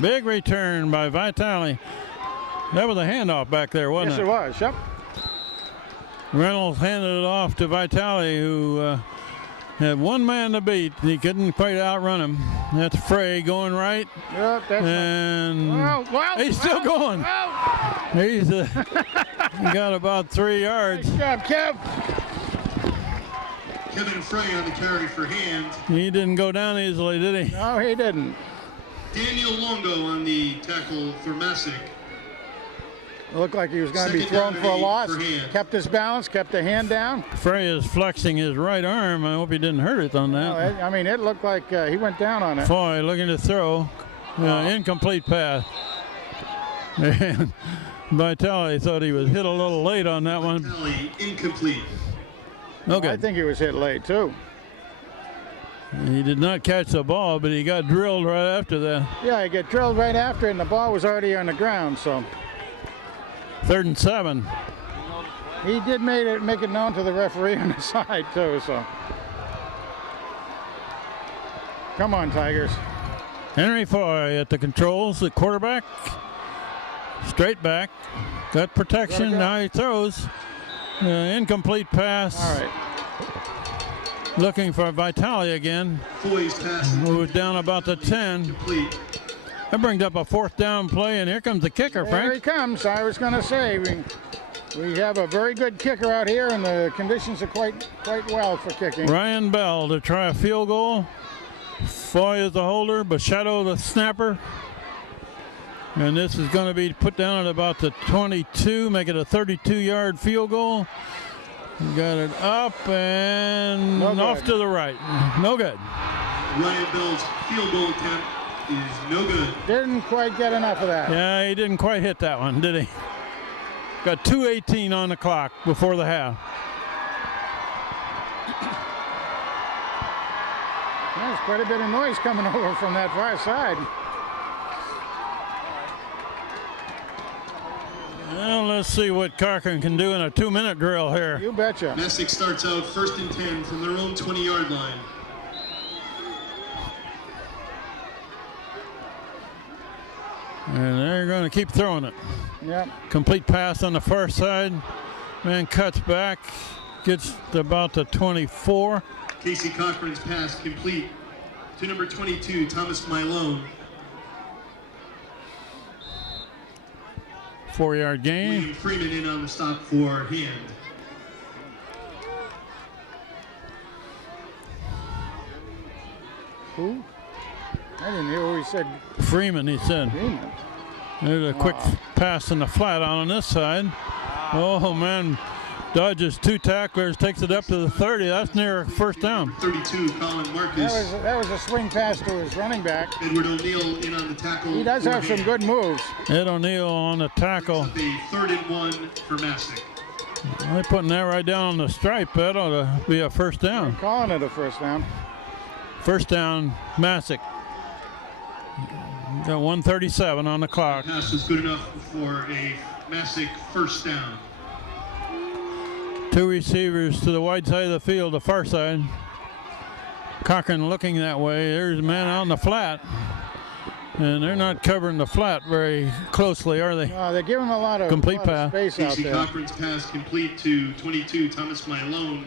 Big return by Vitale. That was a handoff back there, wasn't Yes, it was, yep. Reynolds handed it off to Vitale, who had one man to beat. He couldn't quite outrun him. That's Frey going right. Yep, that's and he's still going. He's he got about 3 yards. Nice job, Kev. Kevin Frey on the carry for Hand. He didn't go down easily, did he? No, he didn't. Daniel Longo on the tackle for Masuk. It looked like he was going to be thrown for a loss. Kept his balance, kept the hand down. Frey is flexing his right arm. I hope he didn't hurt it on that. No, I mean, it looked like he went down on it. Foy looking to throw. Incomplete pass. And Vitale thought he was hit a little late on that one. Vitale, incomplete. Okay. I think he was hit late, too. He did not catch the ball, but he got drilled right after that. Yeah, he got drilled right after, and the ball was already on the ground, so. 3rd and 7. He did make it known to the referee on the side, too, so. Come on, Tigers. Henry Foy at the controls, the quarterback. Straight back. Got protection. Now he throws. Incomplete pass. All right. Looking for Vitale again. Foy's pass. Moved down about the 10. Complete. That brings up a 4th down play, and here comes the kicker, Frank. There he comes. I was going to say, we have a very good kicker out here, and the conditions are quite well for kicking. Ryan Bell to try a field goal. Foy is the holder, Bachetto the snapper. And this is going to be put down at about the 22, make it a 32-yard field goal. Got it up and off to the right. No good. Ryan Bell's field goal attempt. is no good. Didn't quite get enough of that. Yeah, he didn't quite hit that one, did he? Got 2:18 on the clock before the half. There's quite a bit of noise coming over from that far side. Well, let's see what Cochran can do in a 2-minute drill here. You betcha. Masuk starts out 1st and 10 from their own 20-yard line. And they're going to keep throwing it. Yep. Complete pass on the far side. Man cuts back, gets to about the 24. Casey Cochran's pass complete to number 22, Thomas Milone. 4-yard gain. William Freeman in on the stop for Hand. Who? I didn't hear what he said. Freeman, he said. Freeman. There's a quick pass in the flat on this side. Oh, man. Dodges 2 tacklers, takes it up to the 30. That's near first down. 32, Colin Marcus. That was a swing pass to his running back. Edward O'Neill in on the tackle. He does for have some Hand. good moves. Ed O'Neill on the tackle. Up a 3rd and 1 for Masuk. They're putting that right down on the stripe. That ought to be a first down. Calling it a first down. First down, Masuk. Got 1:37 on the clock. Pass was good enough for a Masuk first down. 2 receivers to the wide side of the field, the far side. Cochran looking that way. There's a man out in the flat. And they're not covering the flat very closely, are they? They're giving him a lot of Complete pass. space out Casey there. Cochran's pass complete to 22, Thomas Milone.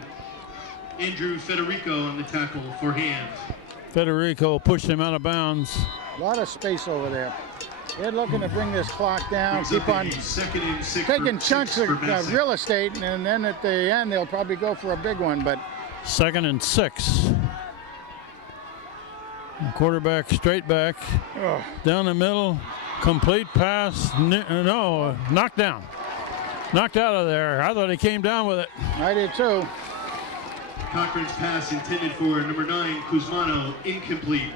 Andrew Federico on the tackle for Hand. Federico pushed him out of bounds. A lot of space over there. They're looking to bring this clock down, Brings keep up on a 2nd and 6 taking for chunks of Masuk. real estate, and then at the end they'll probably go for a big one. But 2nd and 6. Quarterback straight back. oh, Down the middle. Complete pass. No, knocked down. Knocked out of there. I thought he came down with it. I did too. Cochran's pass intended for number 9, Kuzmano, incomplete.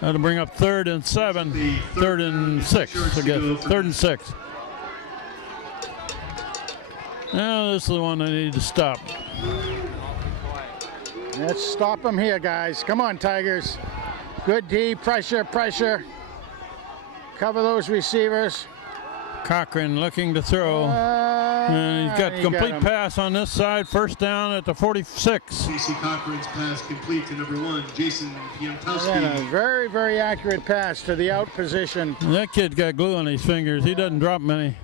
That'll bring up 3rd and 7. 3rd and 6, I guess. 3rd and 6. Now this is the one I need to stop. Let's stop them here, guys. Come on, Tigers. Good D, pressure. Cover those receivers. Cochran looking to throw. And he's got he complete him. pass on this side. First down at the 46. Casey Cochran's pass complete to number 1, Jason And a Piantowski. very, very accurate pass to the out position. That kid got glue on his fingers. He doesn't drop many.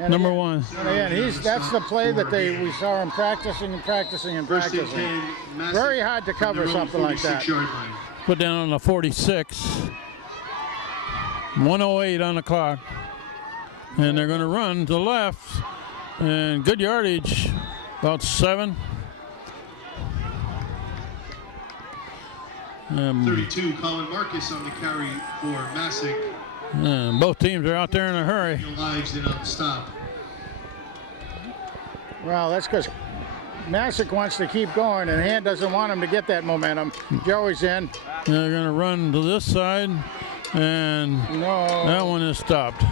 And Number again- 1. And again, that's the play that we saw him practicing. First and 10, Masuk. Very hard to from cover their own something like that. 46-yard line. Put down on the 46. 1:08 on the clock. And they're going to run to the left. And good yardage, about 7. 32, Colin Marcus on the carry for Masuk. Both teams are out there in a hurry. Daniel Ives in on the stop. Well, that's because Masuk wants to keep going, and Hand doesn't want him to get that momentum. Joey's in. They're going to run to this side, and No. that one is stopped.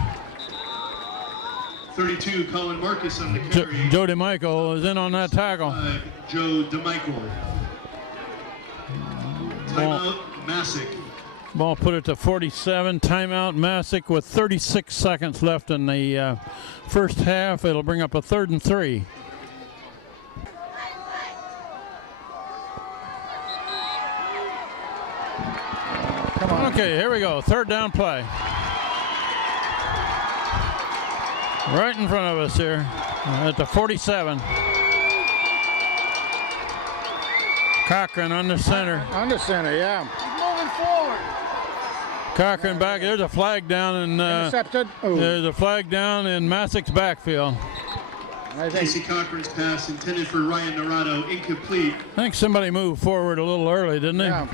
32, Colin Marcus on the carry. Joe DeMichael is in on that tackle. Joe DeMichael. Timeout, Masuk. Ball put it to 47. Timeout, Masuk with 36 seconds left in the first half. It'll bring up a 3rd and 3. Come on. Okay, here we go. 3rd down play. Right in front of us here at the 47. Cochran under center. Under center, yeah. Moving forward. Cochran back. There's a flag down in Intercepted. Ooh, there's a flag down in Masuk's backfield. I Casey think Cochran's pass intended for Ryan Narado, incomplete. I think somebody moved forward a little early, didn't they? yeah.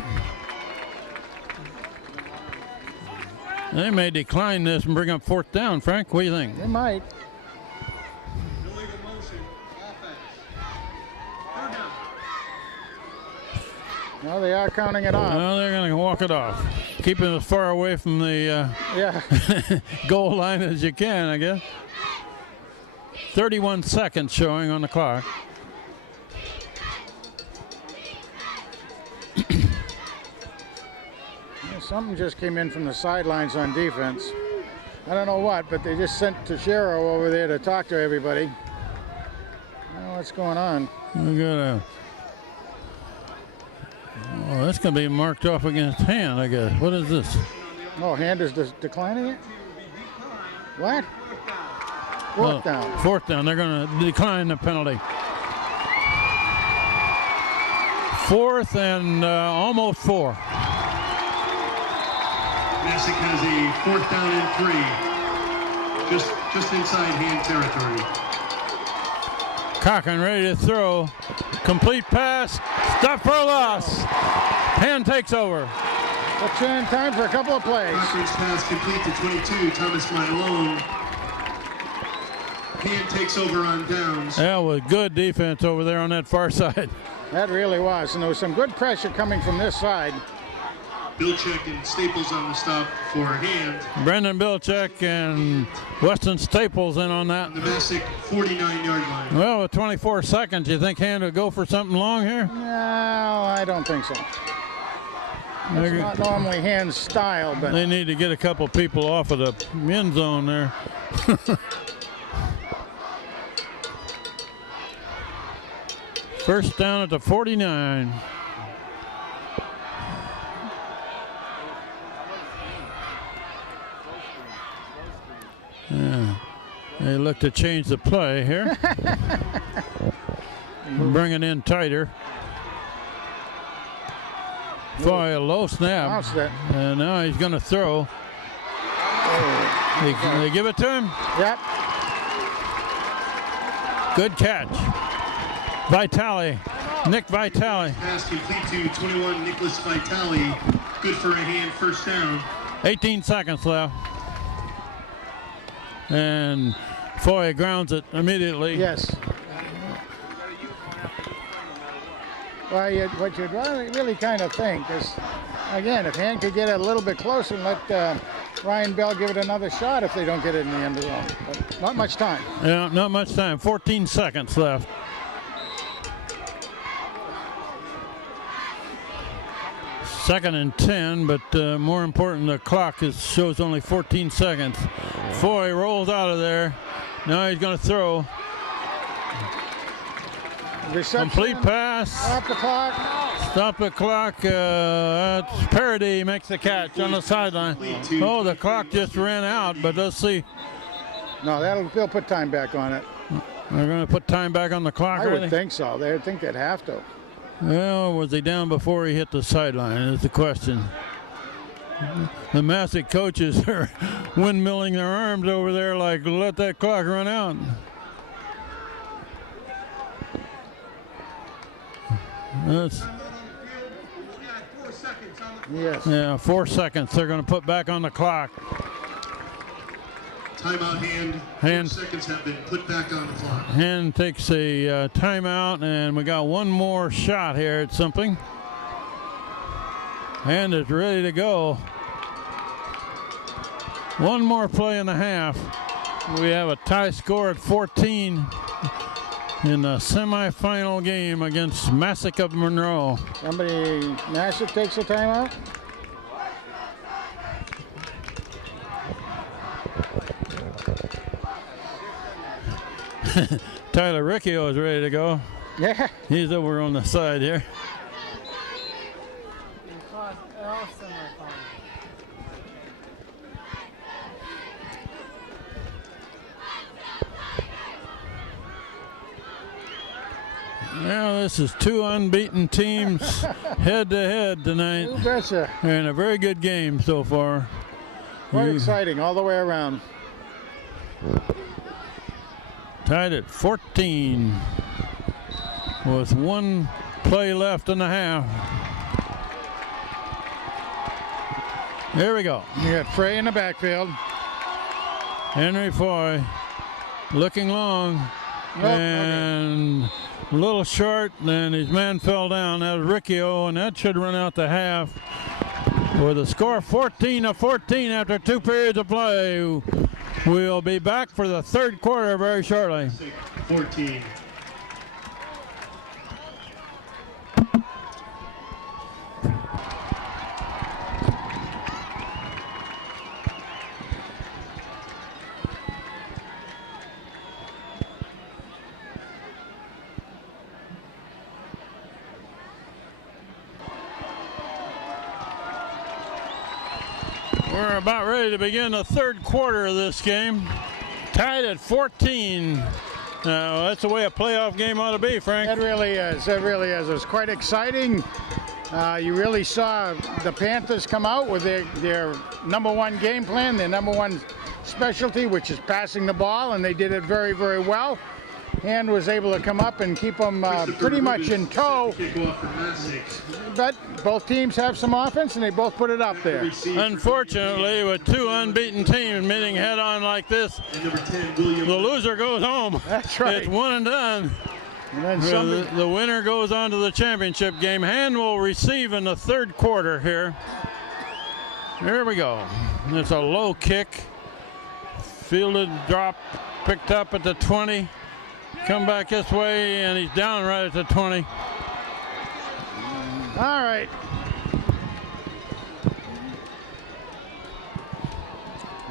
They may decline this and bring up 4th down. Frank, what do you think? They might. Illegal motion, offense. Third down. Well, they are counting it off. Well, they're going to walk it off. Keep it as far away from the Yeah. goal line as you can, I guess. 31 seconds showing on the clock. Something just came in from the sidelines on defense. I don't know what, but they just sent Teixeira over there to talk to everybody. I don't know what's going on. We got a. Oh, that's going to be marked off against Hand, I guess. What is this? Oh, Hand is declining it? What? Fourth down. Fourth down. They're going to decline the penalty. Fourth and almost 4. Masuk has a 4th down and 3, just inside Hand territory. Cochran ready to throw. Complete pass. Stop for a loss. Hand takes over. Puts you in time for a couple of plays. Cochran's pass complete to 22. Thomas Mylone. Hand takes over on downs. That was good defense over there on that far side. That really was. And there was some good pressure coming from this side. Bilchek and Staples on the stop for Hand. Brendan Bilchek and Weston Staples in on that. The Masuk 49-yard line. Well, with 24 seconds, you think Hand would go for something long here? No, I don't think so. That's not normally Hand's style, but They need to get a couple people off of the end zone there. First down at the 49. Yeah. They look to change the play here. Bring it in tighter. Foy, a low snap. bounced it. And now he's going to throw. They give it to him. Yep. Good catch. Vitale. Nick Vitale. Pass complete to 21, Nicholas Vitale. Good for a Hand first down. 18 seconds left. And Foy grounds it immediately. Yes. Well, what you'd really kind of think is, again, if Hand could get it a little bit closer and let Ryan Bell give it another shot if they don't get it in the end zone. But not much time. Yeah, not much time. 14 seconds left. Second and 10, but more important, the clock shows only 14 seconds. Foy rolls out of there. Now he's going to throw. Reception. Complete pass. Stop the clock. Stop the clock. That's Parody makes the catch on the sideline. Oh, the clock just ran out, but let's see. No, they'll put time back on it. They're going to put time back on the clock. I are would they? think so. They would think they'd have to. Well, was he down before he hit the sideline is the question. The Masuk coaches are windmilling their arms over there like, let that clock run out. That's, Yes. yeah, 4 seconds they're going to put back on the clock. Timeout Hand. Hand. 4 seconds have been put back on the clock. Hand takes a timeout, and we got one more shot here at something. Hand is ready to go. One more play in the half. We have a tie score at 14 in the semifinal game against Masuk of Monroe. Masuk takes a timeout. Tyler Riccio is ready to go. Yeah. He's over on the side here. Well, this is two unbeaten teams head to head tonight. You betcha. And a very good game so far. Quite exciting all the way around. Tied at 14 with one play left in the half. There we go. You got Frey in the backfield. Henry Foy looking long. Nope, And A little short, and his man fell down. That was Riccio, and that should run out to half. With a score 14-14 after 2 periods of play. We'll be back for the third quarter very shortly. 14. We're about ready to begin the third quarter of this game. Tied at 14. That's the way a playoff game ought to be, Frank. It really is. It really is. It was quite exciting. You really saw the Panthers come out with their number one game plan, their number one specialty, which is passing the ball, and they did it very, very well. Hand was able to come up and keep them pretty much in tow. But both teams have some offense, and they both put it up there. Unfortunately, with 2 unbeaten teams meeting head-on like this, the loser goes home. That's right. It's one and done. And then The winner goes on to the championship game. Hand will receive in the third quarter here. Here we go. It's a low kick. Fielded, drop, picked up at the 20. Come back this way, and he's down right at the 20. all right.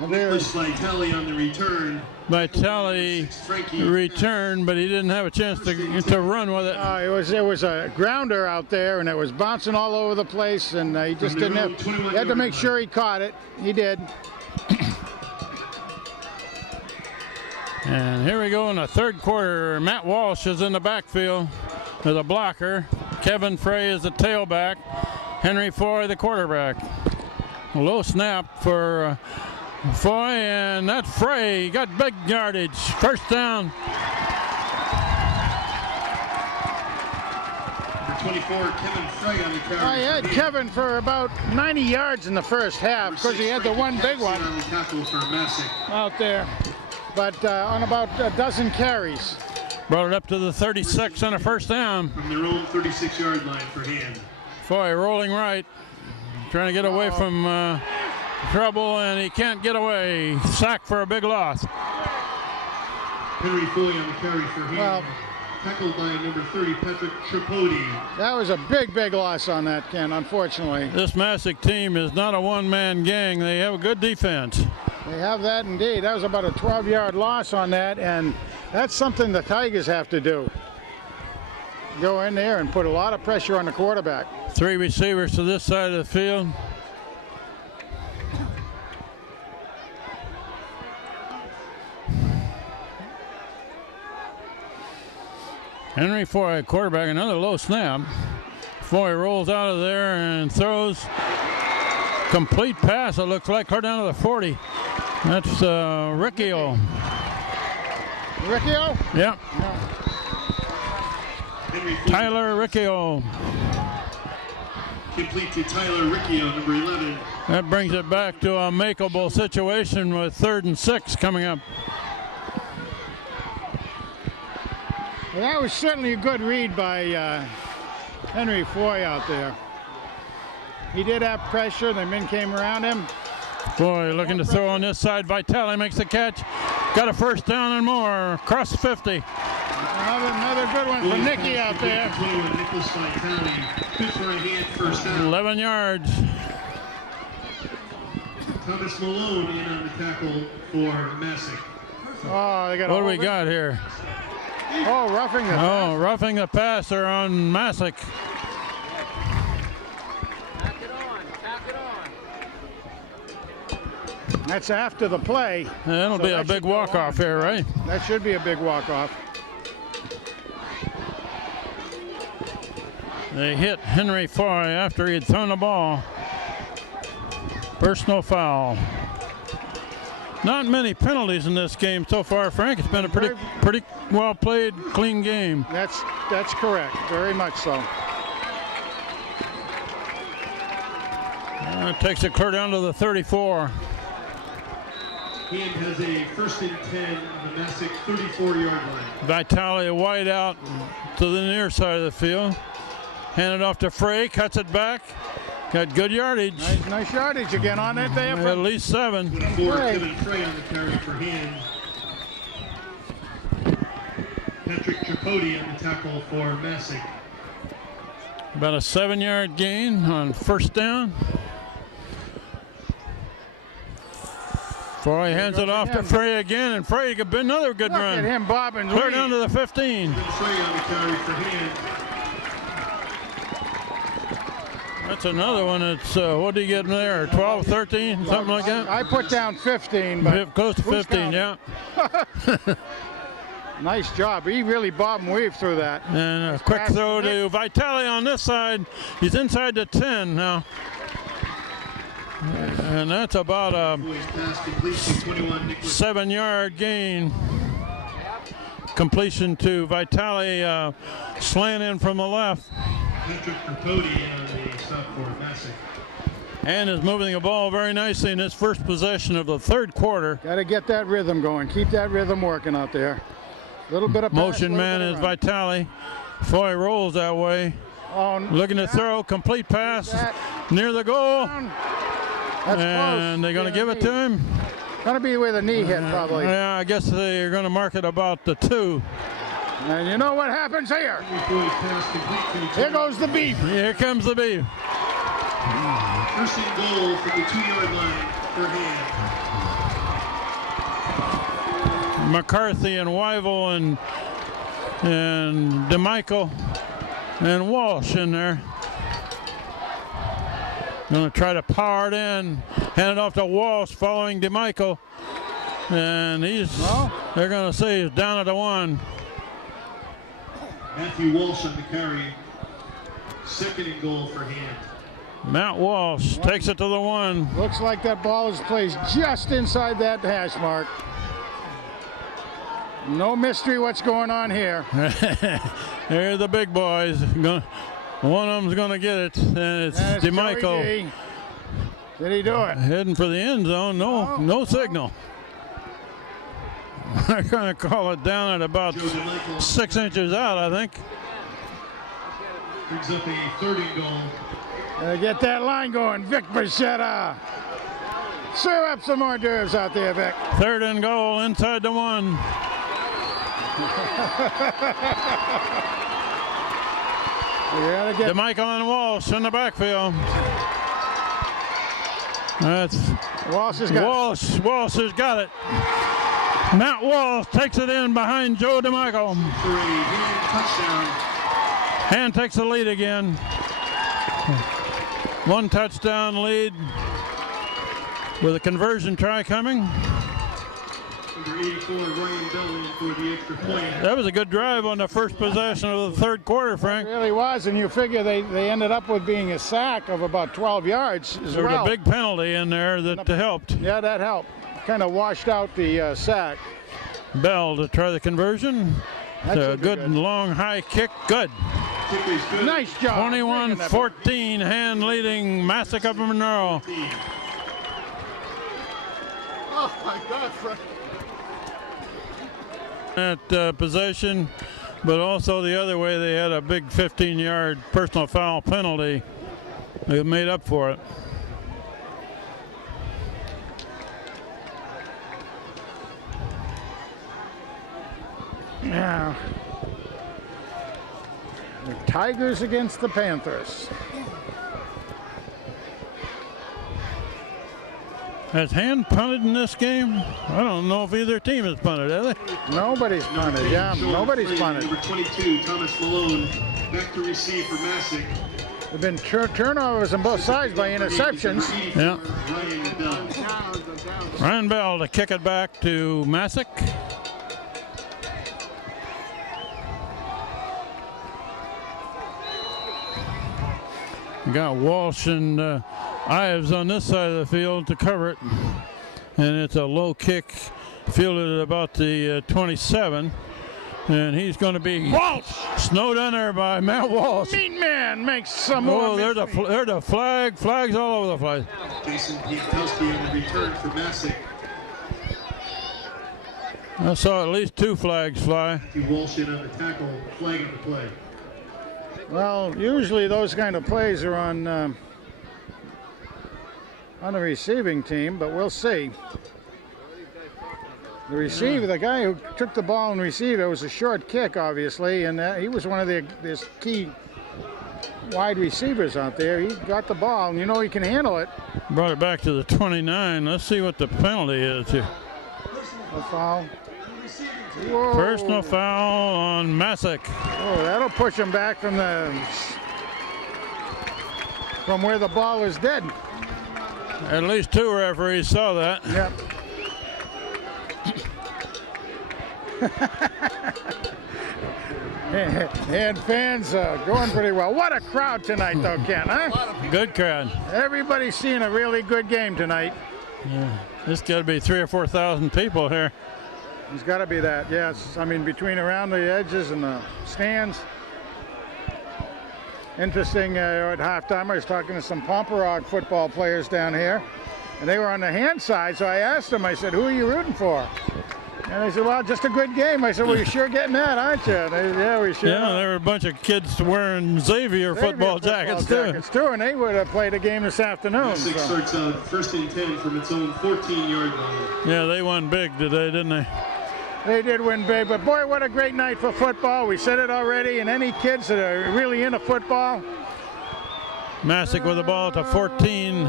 Nicholas Vitale on the return. Vitale returned, but he didn't have a chance to run with it. It was a grounder out there, and it was bouncing all over the place, and he just didn't have. He had to make sure he caught it. He did. And here we go in the third quarter. Matt Walsh is in the backfield as a blocker. Kevin Frey is the tailback. Henry Foy the quarterback. A low snap for Foy, and that Frey got big yardage. First down. Number 24, Kevin Frey on the carry. I had Kevin for about 90 yards in the first half because he had the one big one On the tackle for Masuk. out there. But on about a dozen carries. Brought it up to the 36 on a first down. From their own 36-yard line for Hand. Foy rolling right. Trying to get away from trouble, and he can't get away. Sack for a big loss. Henry Foy on the carry for Hand. Well, tackled by number 30, Patrick Tripodi. That was a big, big loss on that, Ken, unfortunately. This Masuk team is not a one-man gang. They have a good defense. They have that indeed. That was about a 12-yard loss on that, and that's something the Tigers have to do. Go in there and put a lot of pressure on the quarterback. 3 receivers to this side of the field. Henry Foy, quarterback, another low snap. Foy rolls out of there and throws. Complete pass, it looks like, clear down to the 40. That's Riccio. Riccio? Yeah. Henry Foy Tyler Riccio. complete to Tyler Riccio, number 11. That brings it back to a makeable situation with 3rd and 6 coming up. Well, that was certainly a good read by Henry Foy out there. He did have pressure. The men came around him. Foy looking to throw on this side. Vitale makes the catch. Got a first down and more. Across the 50. Another good one for Nicky out there. Nicholas Vitale. Good for a Hand first down. 11 yards. Thomas Malone in on the tackle for Masuk. Oh, they got. What do we got here? Oh, roughing the. Oh, roughing the passer on Masuk. Tack it on, tack it on. That's after the play. That'll So be a that big should go walk-off on. here, right? That should be a big walk-off. They hit Henry Foy after he had thrown the ball. Personal foul. Not many penalties in this game so far, Frank. It's been a pretty well played, clean game. That's correct. Very much so. It takes it clear down to the 34. Hand has a 1st and 10 on the Masuk 34-yard line. Vitale wide out to the near side of the field. Hand it off to Frey, cuts it back. Got good yardage. Nice yardage again on it there. At least 7. Kevin Frey on the carry for Hand. Patrick Tripodi on the tackle for Masuk. About a 7-yard gain on 1st down. Foy hands it off to Frey again, and Frey could be another good Look run. at him bobbing. Clear down to the 15. Frey on the carry for Hand. That's another one. It's what do you get in there? 12, 13, something like that? I put down 15, but Close to who's 15, counting? yeah. Nice job. He really bobbed and weaved through that. And a quick throw to Vitale on this side. He's inside the 10 now. And that's about a Boys pass complete to 21, Nicholas 7-yard gain. Completion to Vitale, slant in from the left. Patrick Tripodi on the stop for Masuk. And is moving the ball very nicely in his first possession of the 3rd quarter. Got to get that rhythm going. Keep that rhythm working out there. Little bit of pass, Motion little man bit is of run. Vitale. Foy rolls that way. Oh, Looking to throw, complete pass near the goal. That's And close. they're going to give it to him. Going to be with a knee hit, probably. Yeah, I guess they're going to mark it about the 2. And you know what happens here? Boys pass complete to Here goes the beef. Here comes the beef. 1st and goal from the 2-yard line for Hand. McCarthy and Wyville and DeMichael and Walsh in there. Going to try to power it in. Hand it off to Walsh following DeMichael. And they're going to say he's down at the 1. Matthew Walsh on the carry. 2nd and goal for Hand. Matt Walsh takes it to the 1. Looks like that ball is placed just inside that hash mark. No mystery what's going on here. There are the big boys. One of them's going to get it, and it's DeMichael. Did he do it? Heading for the end zone. No signal. They're going to call it down at about 6 inches out, I think. Brings up a 3rd and goal. Gotta get that line going. Vic Bichetta. Serve up some hors d'oeuvres out there, Vic. 3rd and goal inside the 1. DeMichael and Walsh in the backfield. That's Walsh has got Walsh. Walsh has got it. Matt Walsh takes it in behind Joe DeMichael. For a Hand touchdown. Hand takes the lead again. 1 touchdown lead with a conversion try coming. Number 84, Ryan Bell in for the extra point. That was a good drive on the first possession of the 3rd quarter, Frank. It really was, and you figure they ended up with being a sack of about 12 yards as There was well. a big penalty in there that helped. Yeah, that helped. Kind of washed out the sack. Bell to try the conversion. That It's a should be good long high kick. Good. Kick is good. Nice job. 21-14, Hand leading Masuk of Monroe. Oh my God, Frank. That possession, but also the other way, they had a big 15-yard personal foul penalty. They made up for it. Yeah. The Tigers against the Panthers. Has Hand punted in this game? I don't know if either team has punted, have they? Nobody's punted. Yeah, nobody's punted. Number 22, Thomas Malone, back to receive for Masuk. There've been turnovers on both sides by interceptions. Yeah. Ryan Bell. Ryan Bell to kick it back to Masuk. We got Walsh and Ives on this side of the field to cover it. And it's a low kick fielded at about the 27. And he's going to be snowed under by Matt Walsh. Mean man makes some more. Oh, there's a flags all over the place. Jason Pietowski on the return for Masuk. I saw at least 2 flags fly. Matthew Walsh in on the tackle, flag in the play. Well, usually those kind of plays are on the receiving team, but we'll see. The receiver, the guy who took the ball and received it, was a short kick, obviously, and he was one of the key wide receivers out there. He got the ball, and you know he can handle it. Brought it back to the 29. Let's see what the penalty is here. A foul. Whoa. Personal foul on Masuk. Oh, that'll push him back from where the ball is dead. At least 2 referees saw that. Yep. And fans going pretty well. What a crowd tonight, though, Ken, huh? Good crowd. Everybody's seeing a really good game tonight. Yeah, there's got to be 3,000 or 4,000 people here. There's got to be that, yes. I mean, between around the edges and the stands. Interesting, at halftime, I was talking to some Pomperog football players down here, and they were on the hand side, so I asked them, I said, who are you rooting for? And they said, well, just a good game. I said, well, you're sure getting that, aren't you? And they said, yeah, we sure. Yeah, there were a bunch of kids wearing Xavier football jackets, too. And they would have played a game this afternoon. Masuk starts out 1st and 10 from its own 14-yard line. Yeah, they won big today, didn't they? They did win big, but boy, what a great night for football. We said it already, and any kids that are really into football. Masuk with the ball to 14,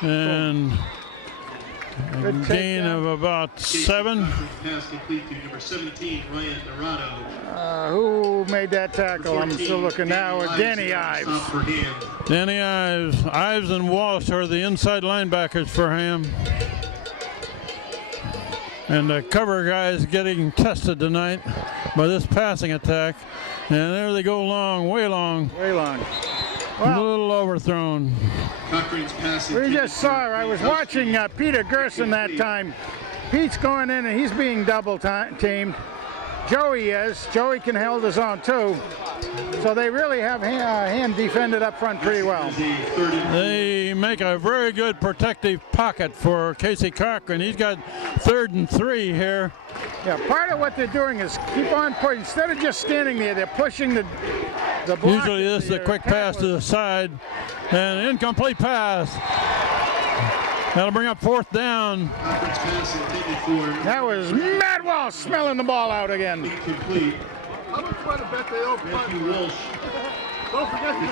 and a gain of about 7. Pass complete to number 17, Ryan Dorado. Who made that tackle? I'm still looking now at Danny Ives. Danny Ives. Ives and Walsh are the inside linebackers for him. And the cover guys getting tested tonight by this passing attack. And there they go long, way long. Way long. Well, a little overthrown. Cochrane's pass. We just saw, I was watching Peter Gerson that time. Pete's going in and he's being double teamed. Joey is. Joey can hold his own too. So they really have him defended up front pretty well. They make a very good protective pocket for Casey Cochrane. He's got 3rd and 3 here. Yeah, part of what they're doing is keep on pushing. Instead of just standing there, they're pushing the block. Usually this is a quick pass to the side. And an incomplete pass. That'll bring up 4th down. That was Matt Walsh smelling the ball out again. Incomplete. How much want to bet they open? Matthew Walsh. Don't forget the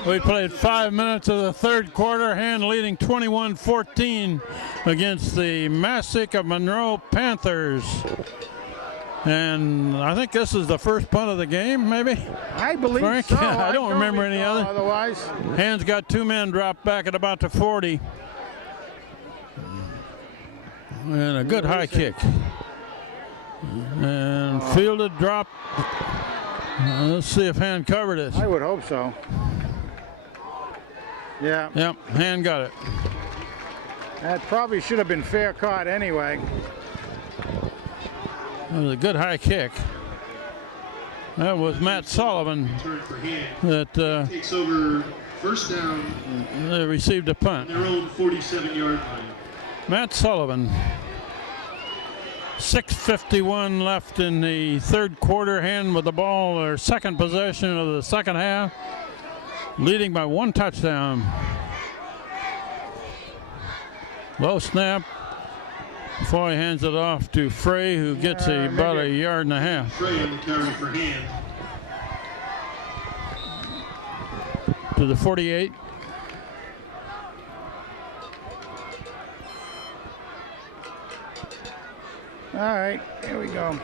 tackle. We played 5 minutes of the 3rd quarter, Hand leading 21-14 against the Masuk of Monroe Panthers. And I think this is the first punt of the game, maybe? I believe Frank? so. I don't remember any other. Otherwise. Hand's got 2 men dropped back at about the 40. And a good high kick. And fielded drop. Let's see if Hand covered it. I would hope so. Yeah. Yep, Hand got it. That probably should have been fair caught anyway. That was a good high kick. That was Matt Sullivan that takes over 1st down. Received a punt. Their own 47-yard line. Matt Sullivan. 6:51 left in the 3rd quarter. Hand with the ball, their 2nd possession of the 2nd half, leading by 1 touchdown. Low snap. Foy hands it off to Frey, who gets about a yard and a half. Frey on the carry for Hand. To the 48. All right, here we go.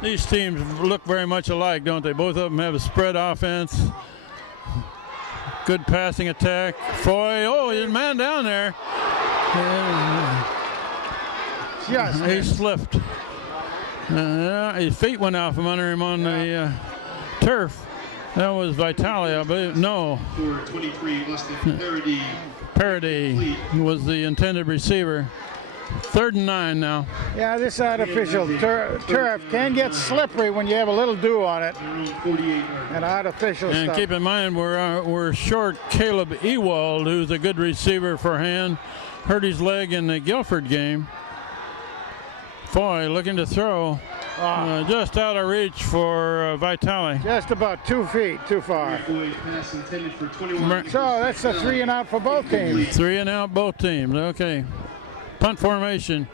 These teams look very much alike, don't they? Both of them have a spread offense. Good passing attack. Foy, oh, there's a man down there. Just he slipped. His feet went out from under him on the turf. That was Vitale, I believe. No. For 23, Austin Parody. Parody was the intended receiver. 3rd and 9 now. Yeah, this artificial turf can get slippery when you have a little dew on it. And artificial and stuff. Keep in mind, we're short Caleb Ewald, who's a good receiver for Hand. Hurt his leg in the Guilford game. Foy looking to throw. Just out of reach for Vitale. Just about 2 feet too far. Foy pass intended for 21. So that's a 3 and out for both teams. 3 and out both teams. Okay. Punt formation.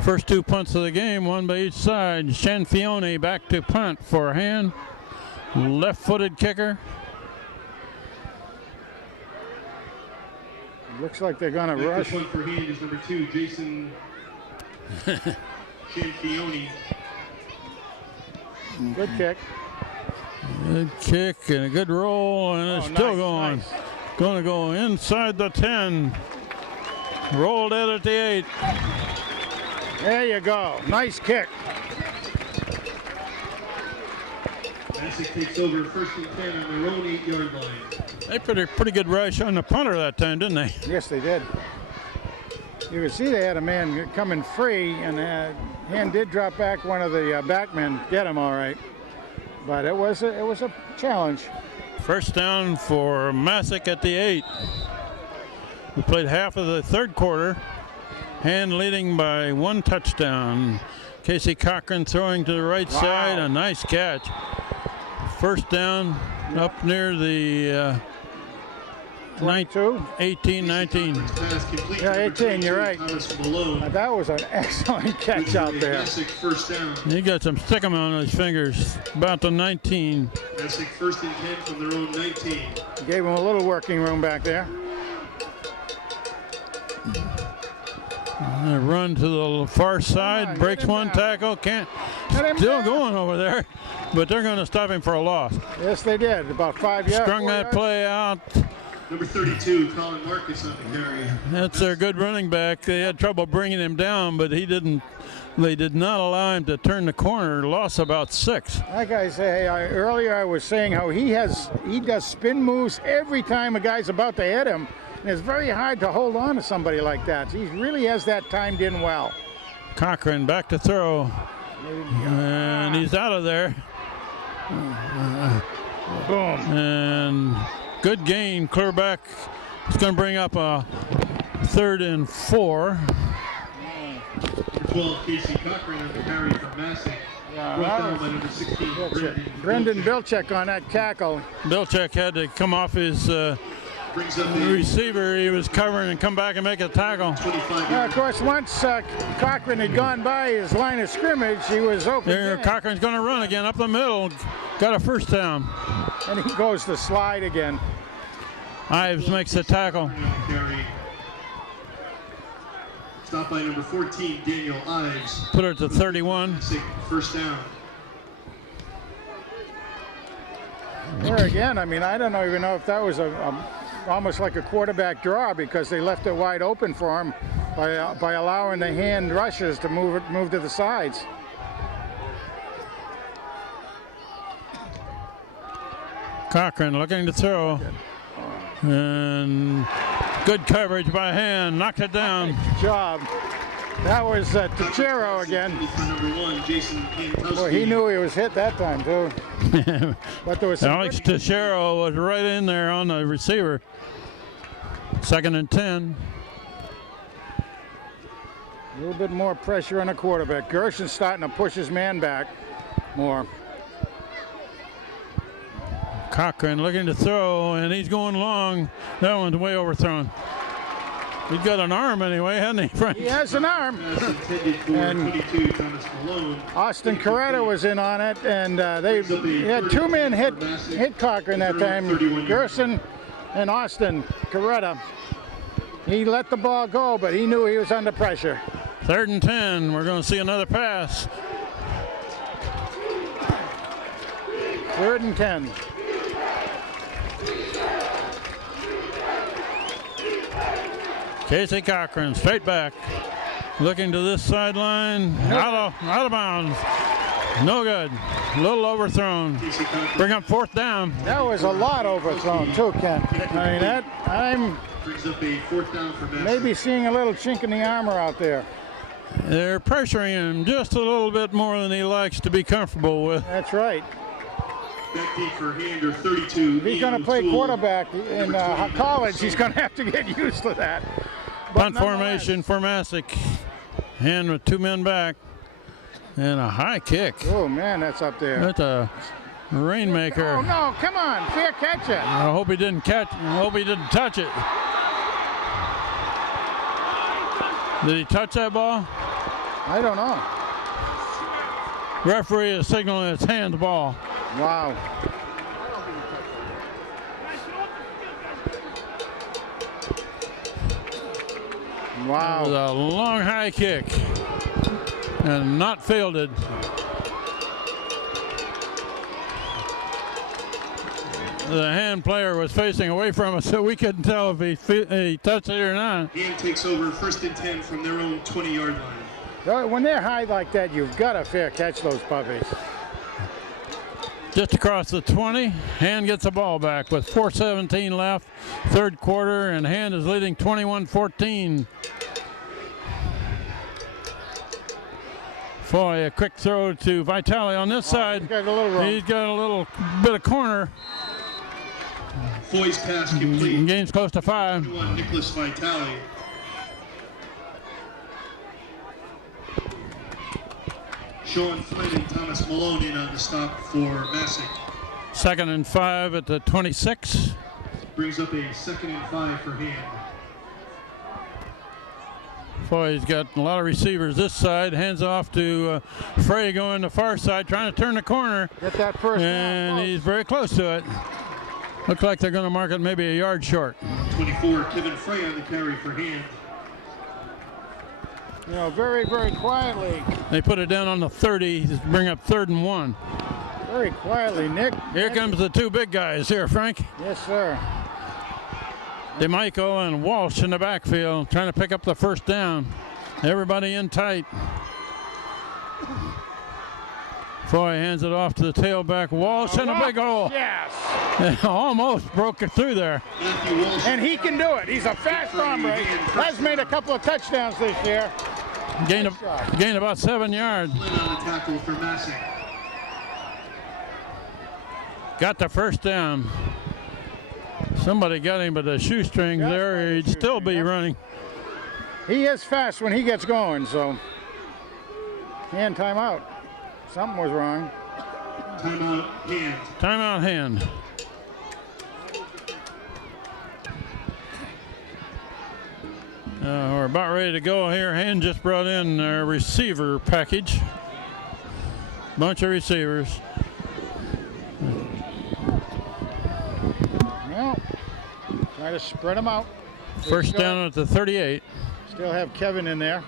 First 2 punts of the game, one by each side. Shanfione back to punt for a hand. Left-footed kicker. Looks like they're going to Back rush. to punt for hand is number 2, Jason Shanfione. Good kick. Good kick and a good roll, and it's still nice, going. nice. Going to go inside the 10. Rolled in at the 8. There you go. Nice kick. Masuk takes over 1st and 10 on their own 8-yard line. They put a pretty good rush on the punter that time, didn't they? Yes, they did. You could see they had a man coming free, and hand did drop back. One of the backmen get him all right, but it was a challenge. First down for Masuk at the 8. We played half of the 3rd quarter. Hand leading by 1 touchdown. Casey Cochran throwing to the right side. A nice catch. First down up near the 18, 19. Pass complete Yeah, to number 18, you're 22, right. Thomas Malone. That was an excellent catch out there. Masuk first down. He got some stickum on his fingers. About the 19. Masuk 1st and 10 from their own 19. Gave him a little working room back there. A run to the far side, on, breaks get him one down. tackle, can't, Get him still down. going over there, but they're going to stop him for a loss. Yes, they did. About 5 yards. Strung 4 that yards. play out. Number 32, Colin Marcus on the carry. That's their good running back. They had trouble bringing him down, but they did not allow him to turn the corner. Lost about 6. Like I say, earlier I was saying how he does spin moves every time a guy's about to hit him. And it's very hard to hold on to somebody like that. He really has that timed in well. Cochran back to throw, and he's out of there. Boom. And good gain, clear back. It's going to bring up a 3rd and 4. Number 12, Casey Cochran on the carry from Masuk. Yeah, Brought that down was- by number 16, Brendan Bilchek on that tackle. Bilchek had to come off his Brings up the receiver he was covering and come back and make a tackle. 25 Of course, once Cochran had gone by his line of scrimmage, he was open. There, again. Cochran's going to run again up the middle. Got a first down. And he goes to slide again. Ives makes the tackle. carry. Stopped by number 14, Daniel Ives. Put it to 31. Masuk first down. There again, I mean, I don't even know if that was almost like a quarterback draw, because they left it wide open for him by allowing the hand rushes to move to the sides. Cochran looking to throw. And good coverage by hand. Knocked it down. Job. That was Tichero again. For number 1, Jason Pankowski. Boy, he knew he was hit that time too. But there was some Alex Teixeira was right in there on the receiver. 2nd and 10. a little bit more pressure on the quarterback. Gerson's starting to push his man back more. Cochran looking to throw, and he's going long. That one's way overthrown. He's got an arm anyway, hasn't he, Frank? He has an arm. Pass intended for And 22, Thomas Malone. Austin Coretta was in on it, and they had 2 men hit Cochran that time. Gerson and Austin Coretta. He let the ball go, but he knew he was under pressure. 3rd and 10. We're going to see another pass. 3rd and 10. Casey Cochran straight back, looking to this sideline, out of bounds. No good. A little overthrown. Bring up 4th down. That was a lot overthrown too, Ken. I mean, I'm Brings up a 4th down for Masuk. maybe seeing a little chink in the armor out there. They're pressuring him just a little bit more than he likes to be comfortable with. That's right. Back deep for Hander, 32. If he's going to play quarterback in college, he's going to have to get used to that. But Punt nonetheless, formation for Masuk. Hand with 2 men back. And a high kick. Oh, man, that's up there. That's a rainmaker. Oh, no, come on. Fair catch it. I hope he didn't catch. I hope he didn't touch it. Did he touch that ball? I don't know. Referee is signaling it's handball. Wow. It was Wow. a long high kick and not fielded. The hand player was facing away from us, so we couldn't tell if he touched it or not. Hand takes over 1st and 10 from their own 20-yard line. When they're high like that, you've got to fair catch those puppies. Just across the 20, Hand gets the ball back with 4:17 left, third quarter, and Hand is leading 21-14. Boy, a quick throw to Vitale on this side. He's got a little room. He's got a little bit of corner. Foy's pass complete. Gains close to 5. Nicholas Vitale. Sean Flynn and Thomas Malone in on the stop for Masuk. 2nd and 5 at the 26. Brings up a 2nd and 5 for Hand. Foy's got a lot of receivers this side. Hands off to Frey going the far side, trying to turn the corner. Get that first And down. he's very close to it. Looks like they're going to mark it maybe a yard short. 24, Kevin Frey on the carry for Hand. You know, very, very quietly. They put it down on the 30 to bring up 3rd and 1. Very quietly, Nick. Here comes the two big guys here, Frank. Yes, sir. DeMichael and Walsh in the backfield trying to pick up the first down. Everybody in tight. Foy hands it off to the tailback. Walsh in a big hole. Yes. Almost broke it through there. Matthew Walsh. And he can do it. He's a fast hombre. Has made a couple of touchdowns this year. Gained about 7 yards. Flynn on the tackle for Masuk. Got the first down. Somebody got him, but the shoestrings Just by there, the he'd still be shoestring, running. He is fast when he gets going, so. And timeout. Something was wrong. Timeout, Hand. Timeout, Hand. We're about ready to go here. Hand just brought in a receiver package. Bunch of receivers. Well, try to spread them out. First down at the 38. Still have Kevin in there.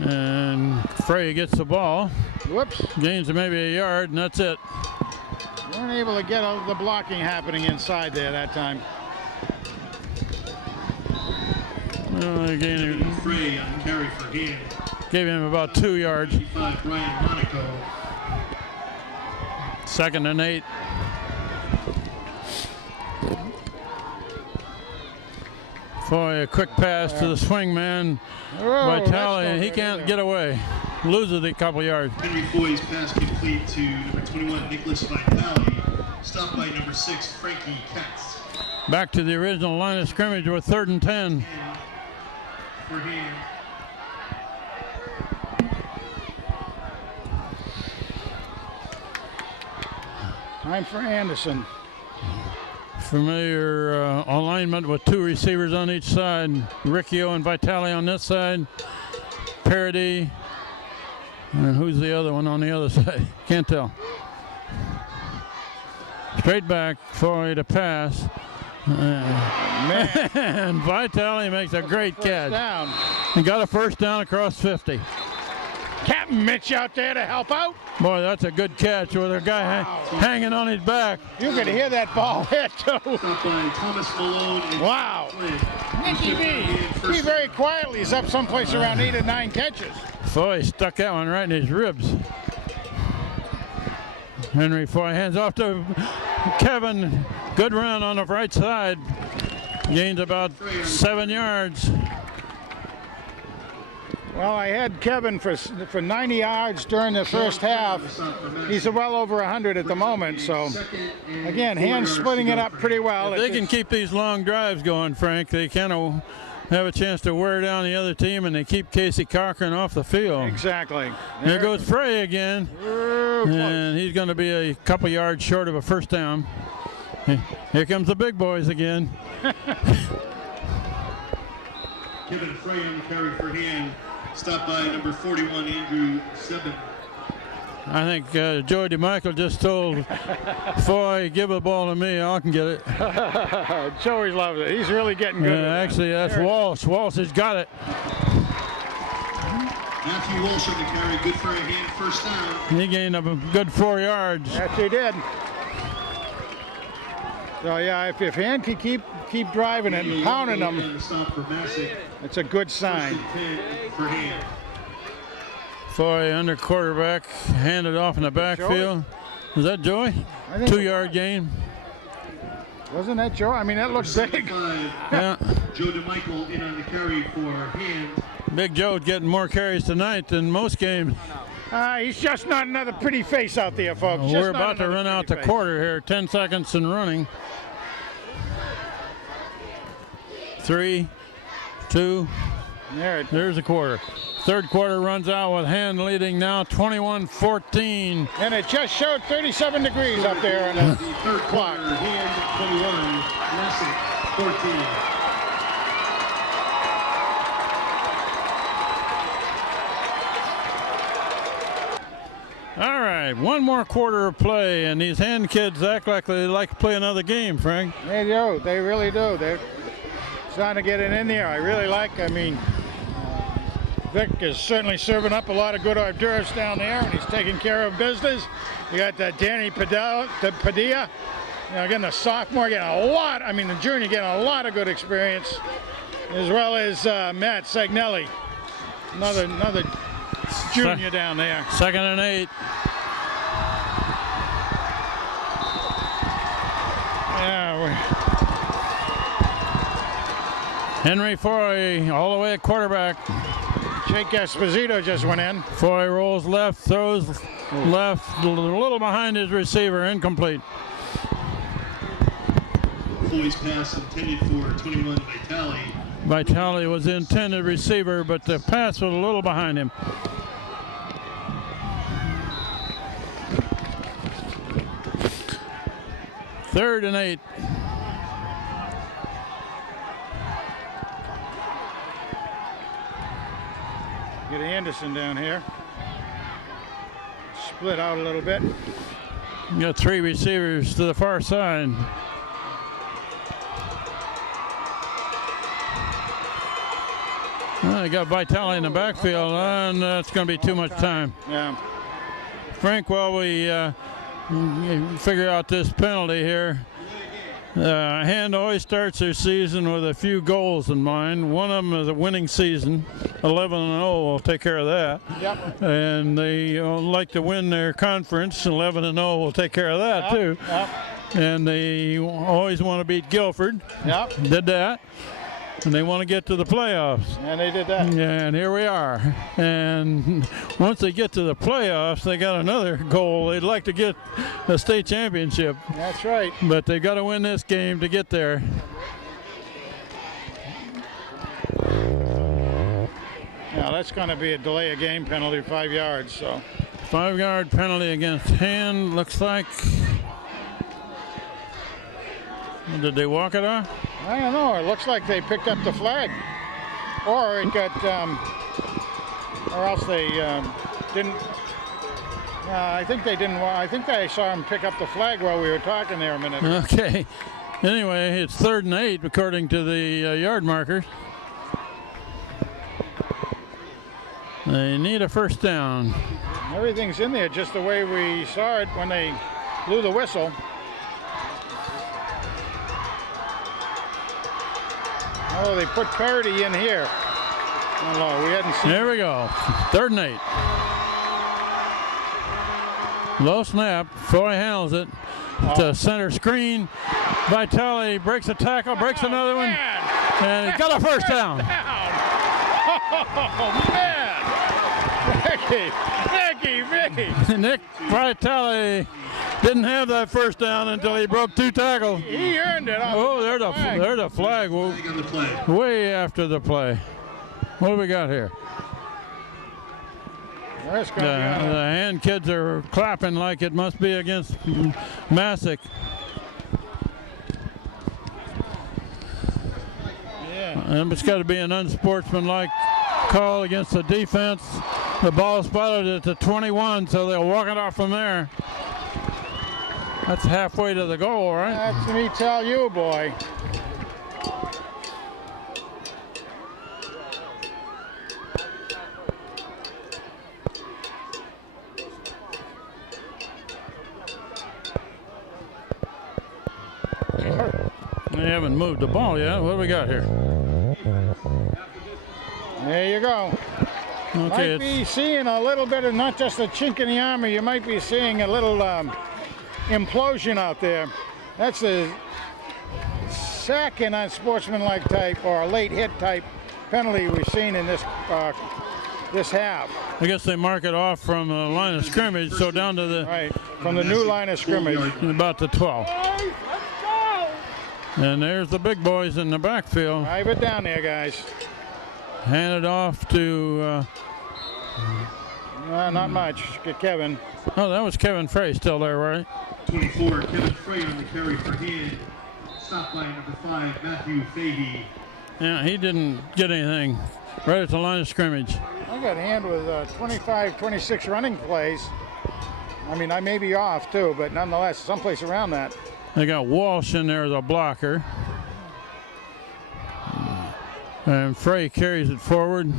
And Frey gets the ball. Whoops. Gains maybe a yard, and that's it. Weren't able to get the blocking happening inside there that time. Frey on the carry for Hand. Gave him about 2 yards. 55, Ryan Monaco. 2nd and 8. Foy, a quick pass to the swing man. Vitale, he can't get away. Loses a couple yards. Henry Foy's pass complete to number 21, Nicholas Vitale. Stopped by number 6, Frankie Katz. Back to the original line of scrimmage with 3rd and 10. For Hand. Time for Anderson. Familiar alignment with 2 receivers on each side. Riccio and Vitale on this side. Parody. And who's the other one on the other side? Can't tell. Straight back, Foy to pass. And Vitale makes a great catch. Down. He got a first down across 50. Captain Mitch out there to help out. Boy, that's a good catch with a guy hanging on his back. You could hear that ball hit too. Stopped by Thomas Malone and Wow. Flynn. Nicky B. He very quietly is up someplace around 8 or 9 catches. Foy stuck that one right in his ribs. Henry Foy hands off to Kevin. Good run on the right side. Gains about 7 yards. Well, I had Kevin for 90 yards during the first half. He's well over 100 at the moment. So, again, Hand splitting it up pretty well. If they can keep these long drives going, Frank, they kind of have a chance to wear down the other team, and they keep Casey Cochran off the field. Exactly. There goes Frey again, and he's going to be a couple yards short of a first down. Here comes the big boys again. Kevin Frey on the carry for hand. Stopped by number 41, Andrew Sebin. I think Joey DeMichael just told Foy, give the ball to me, I can get it. Joey loves it. He's really getting good. Actually, that's Walsh. Walsh has got it. Matthew Walsh on the carry. Good for a hand. First down. He gained a good 4 yards. Yes, he did. So yeah, if Hand can keep driving it and pounding them, Stop for Masuk. it's a good sign. First and 10 for hand. Foy under quarterback, handed off in the backfield. Was that Joey? 2-yard gain. Wasn't that Joe? I mean, that looks big. Yeah. Joe DeMichael in on the carry for hand. Big Joe's getting more carries tonight than most games. He's just not another pretty face out there, folks. We're about to run out the quarter here. 10 seconds and running. 3, 2, there's a quarter. Third quarter runs out with Hand leading now 21-14. And it just showed 37 degrees up there in the third clock. quarter. Hand 21, Masuk 14. All right, one more quarter of play, and these Hand kids act like they like to play another game, Frank. They do. They really do. They're trying to get it in there. I really like, Vic is certainly serving up a lot of good hors d'oeuvres down there, and he's taking care of business. You got Danny Padilla, again, the sophomore getting a lot, the junior getting a lot of good experience, as well as Matt Sagnelli, another junior down there. 2nd and 8. Yeah, Henry Foy all the way at quarterback. Jake Esposito just went in. Foy rolls left, throws left, a little behind his receiver, incomplete. Foy's pass intended for 21 Vitale. Vitale was the intended receiver, but the pass was a little behind him. Third and 8. Get Anderson down here. Split out a little bit. You got 3 receivers to the far side. Well, they got Vitale in the backfield, and that's going to be too much time. Yeah. Frank, while we figure out this penalty here, Hand always starts their season with a few goals in mind. One of them is a winning season. 11-0 will take care of that. Yep. And they like to win their conference. 11-0 will take care of that too. Yep. And they always want to beat Guilford. Yep. Did that. And they want to get to the playoffs. And they did that. And here we are. And once they get to the playoffs, they got another goal. They'd like to get a state championship. That's right. But they've got to win this game to get there. Now that's going to be a delay of game penalty, 5 yards. So 5-yard penalty against Hand. Looks like. Did they walk it off? I don't know. It looks like they picked up the flag, or it got, or else they didn't. I think they didn't. I think I saw them pick up the flag while we were talking there a minute. Okay. Anyway, it's 3rd and 8 according to the yard markers. They need a first down. Everything's in there just the way we saw it when they blew the whistle. Oh, they put Carity in here. Oh, no, we hadn't seen. There we go. 3rd and 8. Low snap. Foy handles it. To center screen. Vitale breaks a tackle, breaks another one, and he got a first down. Oh, man. Vicky. Nick Vitale Didn't have that first down until he broke 2 tackles. He earned it. Oh, there's a flag. Flag on the play. Way after the play. What do we got here? That's The gonna be on hand kids are clapping like it must be against Masuk. And it's got to be an unsportsmanlike call against the defense. The ball spotted at the 21, so they'll walk it off from there. That's halfway to the goal, right? That's me tell you, boy. They haven't moved the ball yet. What do we got here? There you go. Okay, Might be seeing a little bit of not just a chink in the armor, you might be seeing a little implosion out there. That's the second unsportsmanlike type or a late hit type penalty we've seen in this half. I guess they mark it off from the line of scrimmage, so down to the Right, from the new line of scrimmage. about the 12. And there's the big boys in the backfield. Drive it down there, guys. Hand it off to, Not much. Get Kevin. oh, that was Kevin Frey still there, right? 24, Kevin Frey on the carry for hand. Stop by number 5, Matthew Fahey. Yeah, he didn't get anything right at the line of scrimmage. I got a hand with 25, 26 running plays. I mean, I may be off too, but nonetheless, someplace around that. They got Walsh in there as a blocker. And Frey carries it forward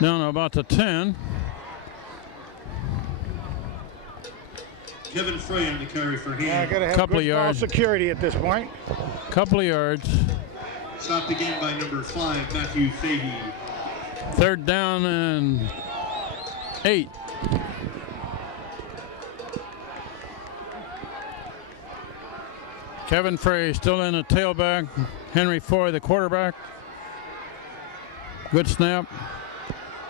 down to about the 10. Kevin Frey on the carry for I hand. got to have Couple good of ball yards. security at this point. Couple of yards. Stopped again by number 5, Matthew Fahey. 3rd down and 8. Kevin Frey still in the tailback. Henry Foy, the quarterback. Good snap.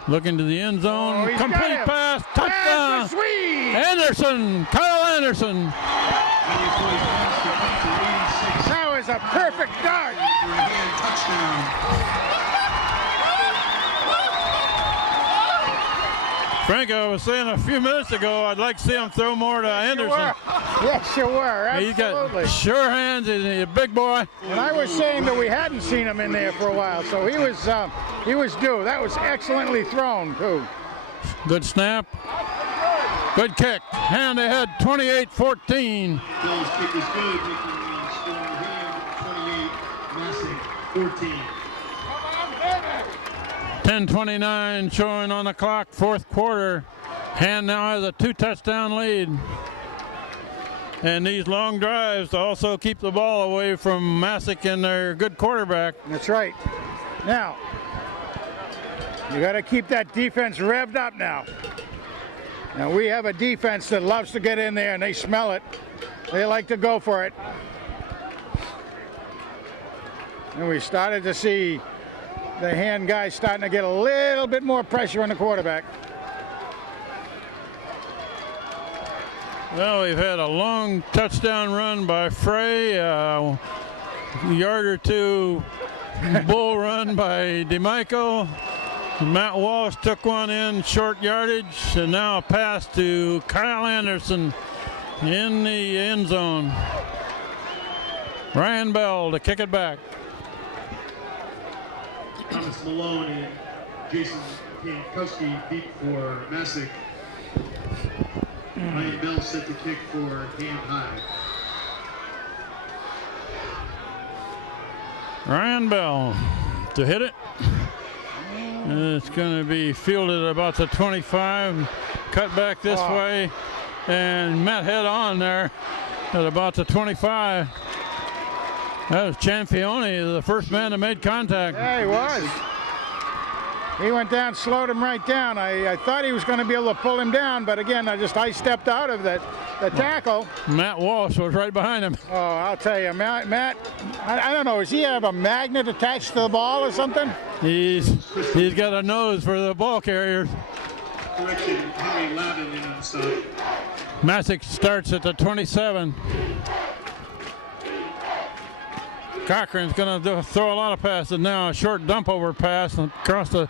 Looking to the end zone. Oh, he's got Complete him. pass. Touchdown. That's a sweep. Anderson. Kyle Anderson. Matthew Foy's pass complete for 86 That was a perfect dart. for a hand touchdown. Frank, I was saying a few minutes ago, I'd like to see him throw more to Anderson. Yes, you were. He's Absolutely. got sure hands. He's a big boy. And I was saying that we hadn't seen him in there for a while, so he was due. That was excellently thrown too. Good snap. Good kick. Hand ahead, 28-14. Bill's kick is good, making the score hand 28, Masuk 14. 10:29 showing on the clock, 4th quarter. Hand now has a 2-touchdown lead. And these long drives also keep the ball away from Masuk and their good quarterback. That's right. Now, you got to keep that defense revved up now. Now we have a defense that loves to get in there and they smell it. They like to go for it. And we started to see the hand guys starting to get a little bit more pressure on the quarterback. Well, we've had a long touchdown run by Frey, a yard or two bull run by DeMichael. Matt Walsh took one in short yardage, and now a pass to Kyle Anderson in the end zone. Ryan Bell to kick it back. Thomas Malone and Jason Pankowski deep for Masuk. Ryan Bell set the kick for hand high. Ryan Bell to hit it. It's going to be fielded about the 25. Cut back this way and met head on there at about the 25. That was Champione, the first man that made contact. Yeah, he was. He went down, slowed him right down. I thought he was going to be able to pull him down, but again, I stepped out of the tackle. Matt Walsh was right behind him. Oh, I'll tell you, Matt, I don't know, does he have a magnet attached to the ball or something? He's got a nose for the ball carriers. Correction, Henry Lavin in on stop. Masuk starts at the 27. Cochran's going to throw a lot of passes now. A short dump over pass across the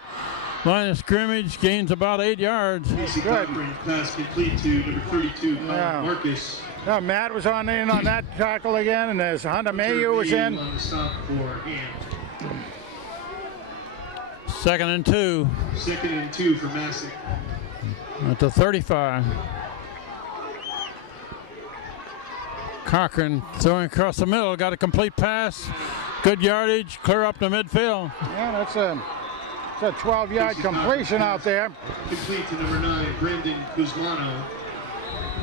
line of scrimmage, gains about 8 yards. Casey Cochran pass complete to number 32, Marcus. Now Matt was in on that tackle again, and there's Hunter Mayhew was in. On the stop for Hand. 2nd and 2. 2nd and 2 for Masuk. At the 35. Cochran throwing across the middle, got a complete pass, good yardage, clear up the midfield. Yeah, that's a 12-yard completion out there. Complete to number 9, Brandon Guzmano.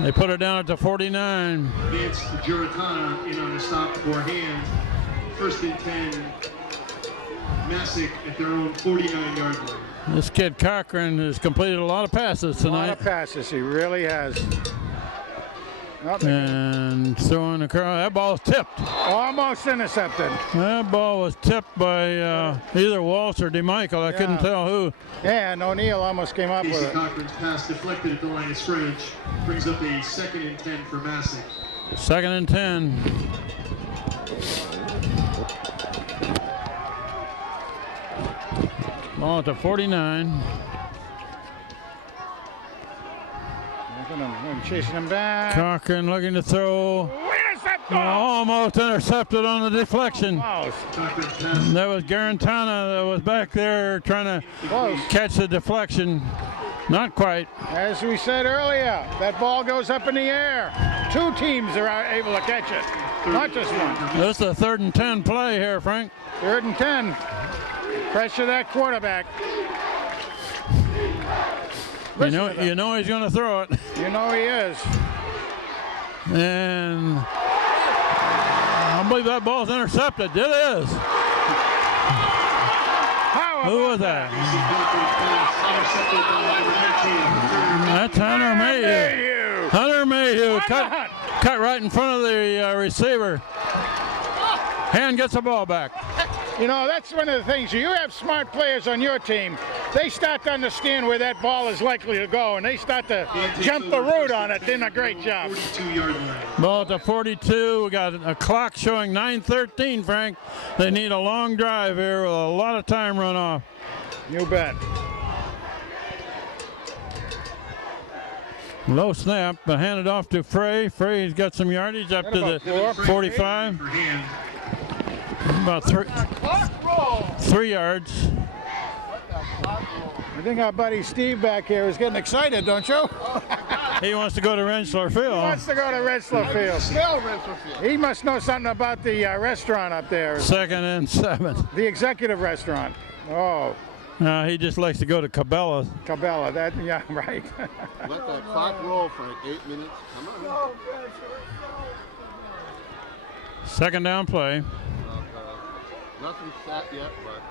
They put it down at the 49. Vance Giratana in on the stop for Hand. 1st and 10. Masuk at their own 49-yard line. This kid Cochran has completed a lot of passes tonight. A lot of passes, he really has. And throwing across, that ball's tipped. Almost intercepted. That ball was tipped by either Walsh or DeMichael. I couldn't tell who. Yeah, and O'Neill almost came up with Casey it. Cochran's pass deflected at the line of scrimmage. Brings up a 2nd and 10 for Masuk. 2nd and 10. Ball at the 49. Chasing him back. Cochran looking to throw. Almost intercepted on the deflection. That was Garantana that was back there trying to catch the deflection. Not quite. As we said earlier, that ball goes up in the air. 2 teams are able to catch it, not just one. This is a 3rd and 10 play here, Frank. 3rd and 10. Pressure that quarterback. You know he's going to throw it. You know he is. And I believe that ball's intercepted. It is. Who was that? That's Hunter Mayhew. Hunter Mayhew cut right in front of the receiver. Hand gets the ball back. You know, that's one of the things. You have smart players on your team. They start to understand where that ball is likely to go, and they start to jump the route on it. Did a great job. 42-yard line. Ball at the 42. We got a clock showing 9:13, Frank. They need a long drive here with a lot of time run off. You bet. Low snap, but handed off to Frey. Frey's got some yardage up to the 45. About 3 yards. I think our buddy Steve back here is getting excited, don't you? He wants to go to Rensselaer Field. He wants to go to Rensselaer Field. He must know something about the restaurant up there. 2nd and 7. The executive restaurant. Oh. No, he just likes to go to Cabela's. Cabela, yeah, right. Let that clock roll for 8 minutes. Come on. 2nd down play. Nothing set yet, but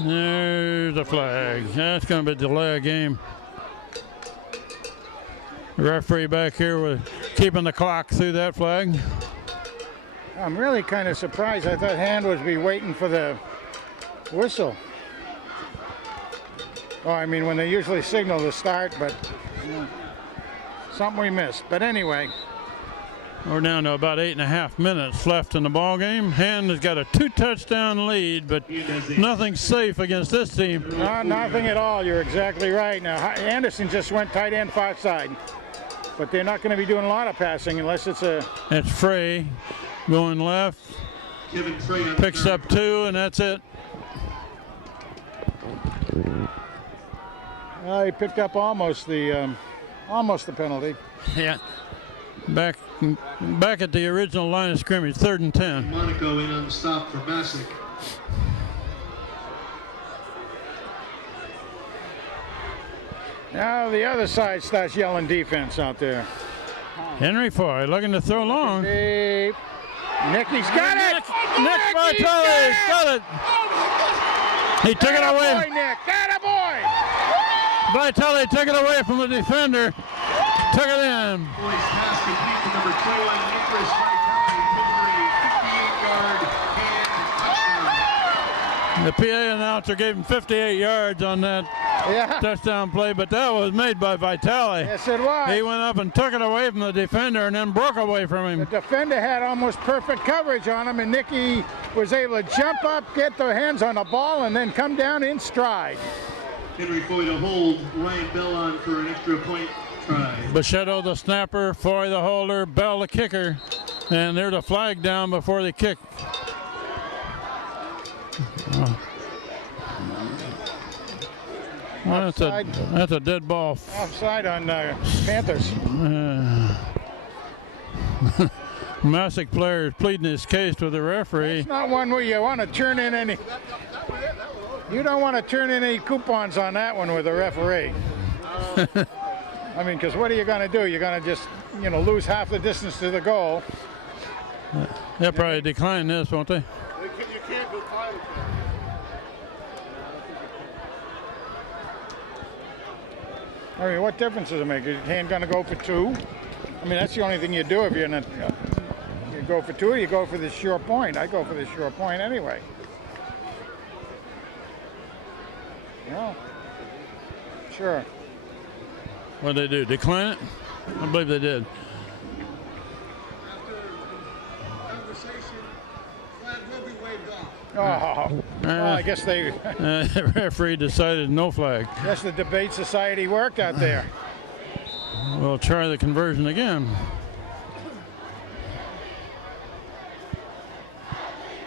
There's a flag. That's going to be a delay of game. The referee back here was keeping the clock through that flag. I'm really kind of surprised. I thought Hand would be waiting for the whistle. Oh, I mean, when they usually signal the start, but something we missed. But anyway. We're down to about 8.5 minutes left in the ball game. Hand has got a 2-touchdown lead, but nothing safe against this team. No, nothing at all. You're exactly right. Now, Anderson just went tight end far side, but they're not going to be doing a lot of passing unless it's a... It's Frey going left. Kevin Frey picks up 2, and that's it. He picked up almost the penalty. Yeah. Back at the original line of scrimmage, 3rd and 10. Monaco in on the stop for Masuk. Now the other side starts yelling defense out there. Henry Foy looking to throw long. Nicky's got it! Nick Vitale got it! He took it away. Boy, Nick, boy! Vitale took it away from the defender. Took it in. Boys pass complete to number 21, Nicholas Vitale, 58-yard hand touchdown. The PA announcer gave him 58 yards on that touchdown play, but that was made by Vitale. Yes, it was. He went up and took it away from the defender and then broke away from him. The defender had almost perfect coverage on him, and Nicky was able to jump up, get their hands on the ball, and then come down in stride. Henry Foy to hold Ryan Bell on for an extra point try. Bichetto the snapper, Foy the holder, Bell the kicker, and there's a flag down before the kick. Well, that's a dead ball. Offside on Panthers. Masuk player is pleading his case with the referee. It's not one where you want to turn in any. You don't want to turn in any coupons on that one with the referee. I mean, because what are you going to do? You're going to just, lose half the distance to the goal. They'll probably decline this, won't they? You can't go time. I mean, what difference does it make? Is your hand going to go for 2? I mean, that's the only thing you do if you're in a. You go for 2 or you go for the sure point. I go for the sure point anyway. Yeah. Sure. What did they do? Decline it? I believe they did. Oh, well, I guess they. The referee decided no flag. Guess the debate society worked out there. We'll try the conversion again.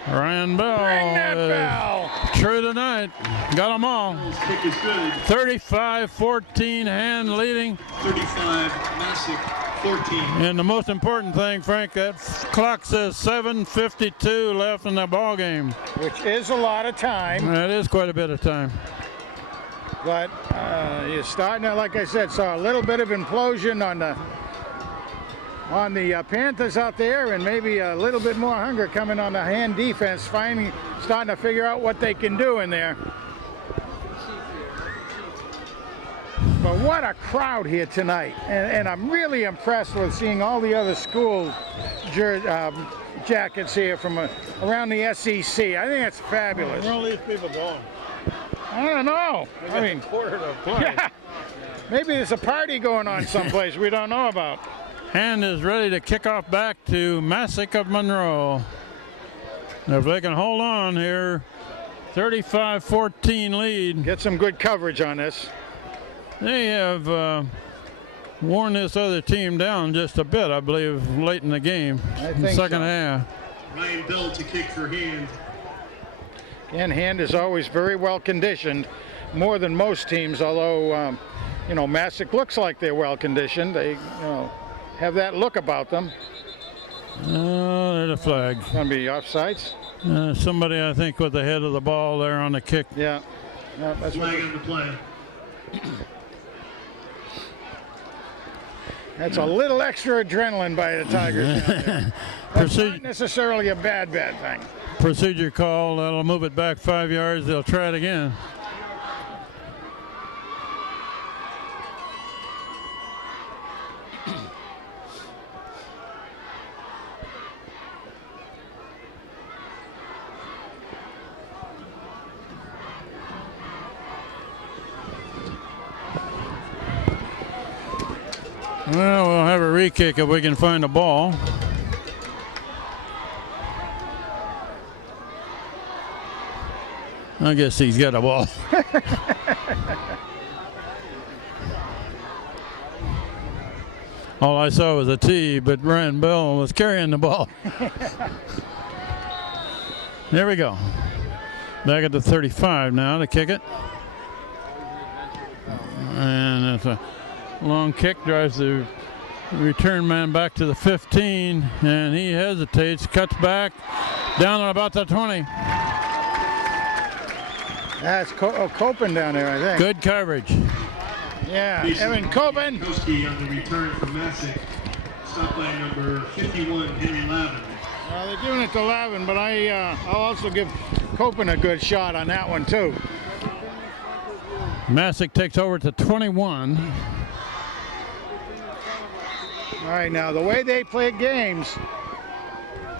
Ryan Bell. Ring that bell. True tonight. Got them all. His kick is good. 35-14, Hand leading. 35, Masuk, 14. And the most important thing, Frank, that clock says 7:52 left in the ball game. Which is a lot of time. That is quite a bit of time. But you're starting to, like I said, saw a little bit of implosion on the Panthers out there, and maybe a little bit more hunger coming on the Hand defense, finally starting to figure out what they can do in there. But what a crowd here tonight, and I'm really impressed with seeing all the other school jackets here from around the SEC. I think it's fabulous. Where are these people going? I don't know. I mean, quarter to play. yeah, maybe there's a party going on someplace we don't know about. Hand is ready to kick off back to Masuk of Monroe. If they can hold on here, 35-14 lead. Get some good coverage on this. They have worn this other team down just a bit, I believe, late in the game, in the second half. Ryan Bell to kick for Hand. And Hand is always very well conditioned, more than most teams, although, Masuk looks like they're well conditioned. They, have that look about them. There's a flag. It's going to be offsides. Somebody, I think, with the head of the ball there on the kick. Yeah. No, that's Flag on the play. That's a little extra adrenaline by the Tigers. That's not necessarily a bad thing. Procedure call. That'll move it back 5 yards. They'll try it again. Well, we'll have a re-kick if we can find a ball. I guess he's got a ball. All I saw was a tee, but Ryan Bell was carrying the ball. There we go. Back at the 35 now to kick it. And that's a long kick, drives the return man back to the 15, and he hesitates, cuts back, down at about the 20. That's Copen down there, I think. Good coverage. Yeah, Evan Copen. Koski on the return from Masuk. Stop by number 51, Henry Lavin. They're giving it to Lavin, but I'll also give Copen a good shot on that one, too. Masuk takes over to 21. All right, now the way they play games,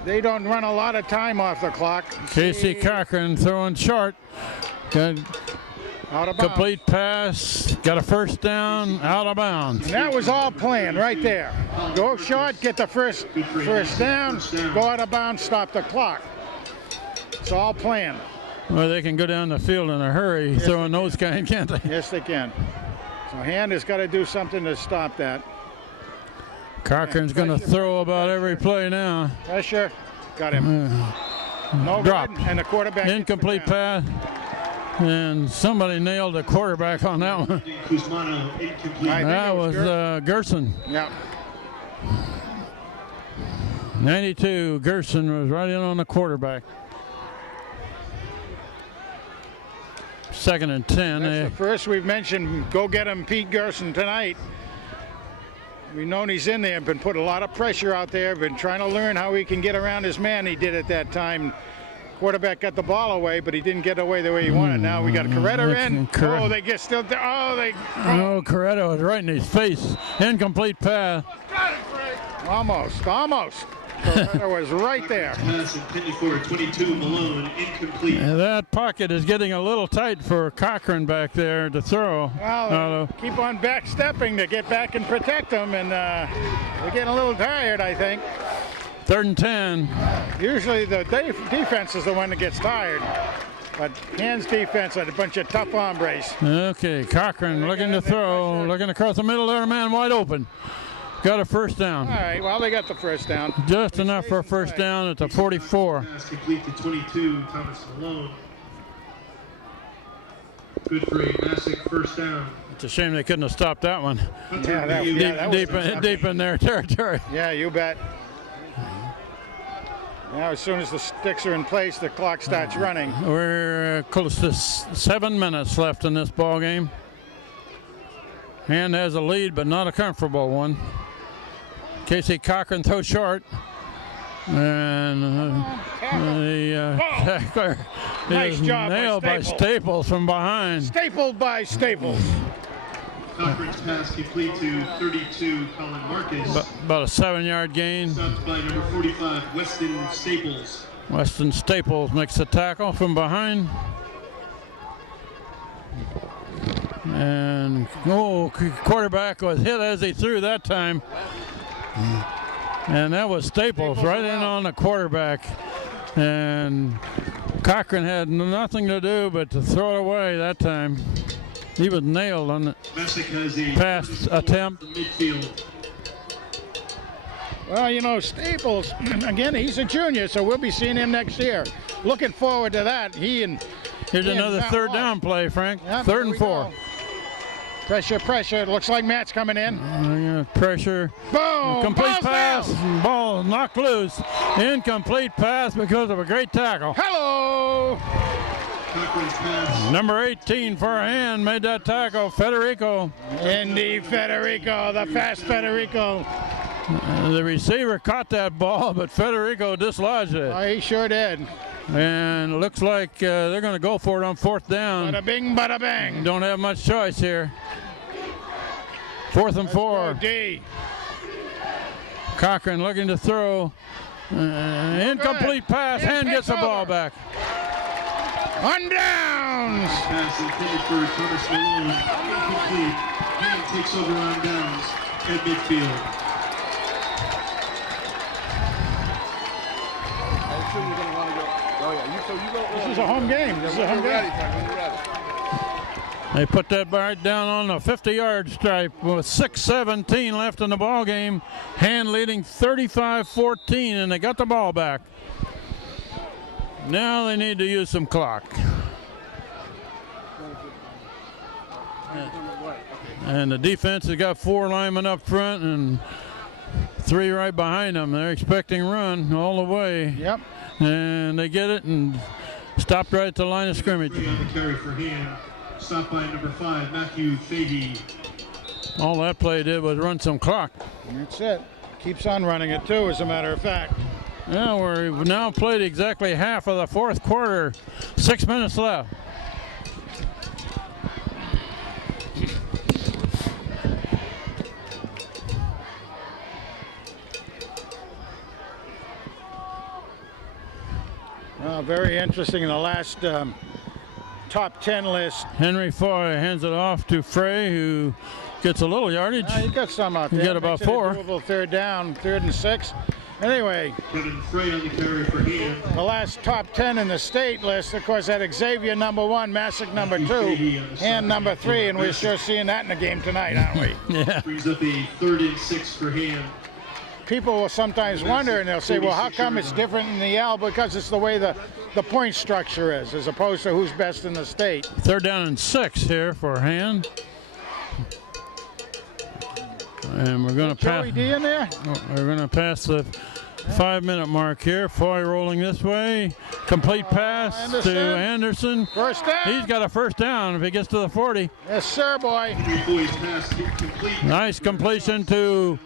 they don't run a lot of time off the clock. Casey Cochran throwing short. Good. Out of bounds. Complete pass, got a first down, out of bounds. And that was all planned right there. Go short, get the first down, go out of bounds, stop the clock. It's all planned. Well, they can go down the field in a hurry throwing those kind, can't they? Yes, they can. So Hand has got to do something to stop that. Cochran's going to throw about every play now. Pressure, got him. No Dropped. good, and the quarterback. Incomplete pass. And somebody nailed the quarterback on that one. Kuzmano, incomplete. That was Gerson. Yeah. 92, Gerson was right in on the quarterback. 2nd and 10. That's the first we've mentioned. Go get him, Pete Gerson, tonight. We've known he's in there, been put a lot of pressure out there, been trying to learn how he can get around his man. He did at that time. Quarterback got the ball away, but he didn't get away the way he wanted. Now we got Coretta in. Oh, they get still. Oh, Coretta was right in his face. Incomplete pass. Almost. Coretta was right there. Pass intended for 22, Malone, incomplete. And that pocket is getting a little tight for Cochran back there to throw. Well, keep on backstepping to get back and protect them, and we're getting a little tired, I think. 3rd and 10. Usually the defense is the one that gets tired, but Hand's defense had a bunch of tough hombres. Okay, Cochran looking to throw, looking across the middle there, man wide open. Got a first down. All right, well, they got the first down. Just enough for a first down at the 44. Pass complete to 22, Thomas Malone. Good for a Masuk first down. It's a shame they couldn't have stopped that one. Yeah, that was Deep in their territory. Yeah, you bet. Now, as soon as the sticks are in place, the clock starts running. We're close to 7 minutes left in this ball game. Hand has a lead, but not a comfortable one. Casey Cochran throws short. And the tackler Nice is job by nailed by Staples from behind. Stapled by Staples. Cochran's pass complete to 32, Colin Marcus. About a 7-yard gain. Stopped by number 45, Weston Staples. Weston Staples makes the tackle from behind. And quarterback was hit as he threw that time. And that was Staples right in on the quarterback. And Cochran had nothing to do but to throw it away that time. He was nailed on the pass attempt. Well, you know, Staples, again, he's a junior, so we'll be seeing him next year. Looking forward to that. Here's another third down play, Frank. Yep, 3rd and 4. Pressure. It looks like Matt's coming in. Pressure. Boom! Complete Ball's pass. down. Ball knocked loose. Incomplete pass because of a great tackle. Hello! Number 18 for a hand made that tackle. Federico. Indy Federico, the fast Federico. The receiver caught that ball, but Federico dislodged it. Oh, he sure did. And it looks like they're going to go for it on 4th down. Bada bing, bada bang. Don't have much choice here. 4th and 4. D. Cochran looking to throw. Incomplete pass. Hand gets the ball back. On downs. Pass intended for Thomas Malone. Incomplete. Hand takes over on downs at midfield. This is a home game. They put that right down on the 50-yard stripe with 6:17 left in the ball game. Hand leading 35-14, and they got the ball back. Now they need to use some clock. And the defense has got 4 linemen up front and 3 right behind them. They're expecting run all the way. Yep. And they get it and stopped right at the line of scrimmage. On the carry for Hand. Stopped by number 5, Matthew Fahey. All that play did was run some clock. That's it. Keeps on running it too, as a matter of fact. Yeah, we've now played exactly half of the 4th quarter. 6 minutes left. Very interesting in the last top 10 list. Henry Foy hands it off to Frey, who gets a little yardage. He got some out You there. get about Makes it a 4. doable third down, 3rd and 6. Anyway, Kevin Frey on the carry for hand. the last top 10 in the state list, of course, had Xavier number 1, Masuk number 2, and number 3, and we're sure seeing that in the game tonight, aren't we? Yeah. Brings up a 3rd and 6 for hand. People will sometimes wonder, and they'll say, well, how come it's different in the L? Because it's the way the point structure is, as opposed to who's best in the state. 3rd down and 6 here for hand. And we're going to pass. Joey D in there? We're going to pass the 5-minute mark here. Foy rolling this way. Complete pass to Anderson. First down. He's got a first down if he gets to the 40. Yes, sir, boy. Boys pass complete. Nice completion to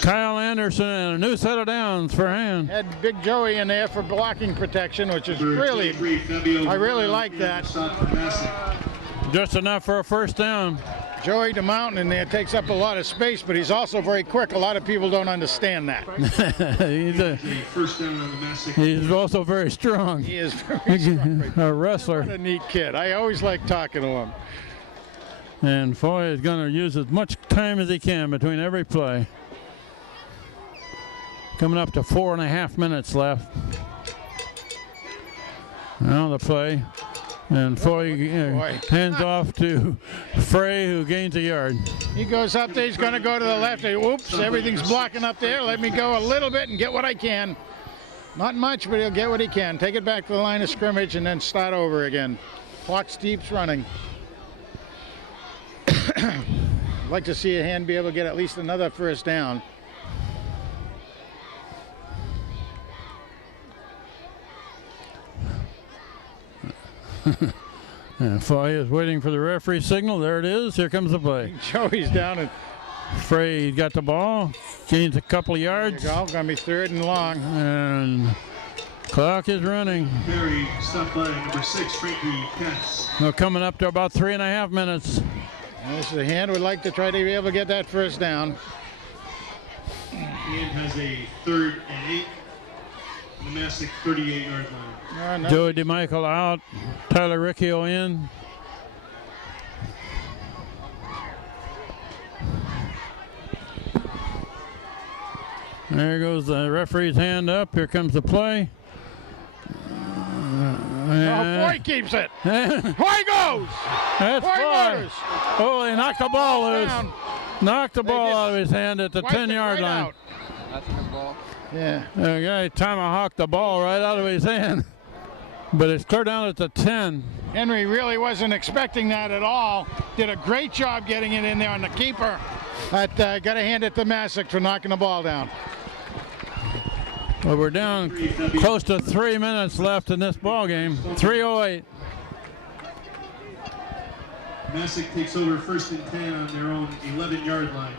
Kyle Anderson and a new set of downs for hand. Had Big Joey in there for blocking protection, which is really, I really like that. Just enough for a first down. Joey DeMountain in there takes up a lot of space, but he's also very quick. A lot of people don't understand that. First down on the Masuk. He's also very strong. He is very strong. A wrestler. What a neat kid. I always like talking to him. And Foy is going to use as much time as he can between every play. Coming up to 4.5 minutes left. Now the play. And Foy hands off to Frey, who gains a yard. He goes up there. He's going to go to the left. Oops, everything's blocking up there. Let me go a little bit and get what I can. Not much, but he'll get what he can. Take it back to the line of scrimmage and then start over again. Clock keeps running. I'd like to see a hand be able to get at least another first down. And Foy is waiting for the referee signal. There it is. Here comes the play. Joey's down and Frey got the ball, gains a couple of yards. there you go. Going to be 3rd and long. And clock is running. Barry stopped by number 6, Frankie Cass. We're coming up to about 3.5 minutes. This is a hand would like to try to be able to get that first down. Ian has a 3rd and 8. The Masuk 38-yard line. No. Joey DeMichael out. Tyler Riccio in. There goes the referee's hand up. Here comes the play. Foy keeps it. Foy goes. That's Foy Foy. motors. Oh, he knocked the ball loose. Down. Knocked the ball just out of his hand at the Wiped it 10-yard right line. out. That's a good ball. Yeah. The guy tomahawked the ball right out of his hand. But it's clear down at the 10. Henry really wasn't expecting that at all. Did a great job getting it in there on the keeper. But got to hand it to Masuk for knocking the ball down. Well, we're down close to 3 minutes left in this ball game. 3:08. Masuk takes over 1st and 10 on their own 11-yard line.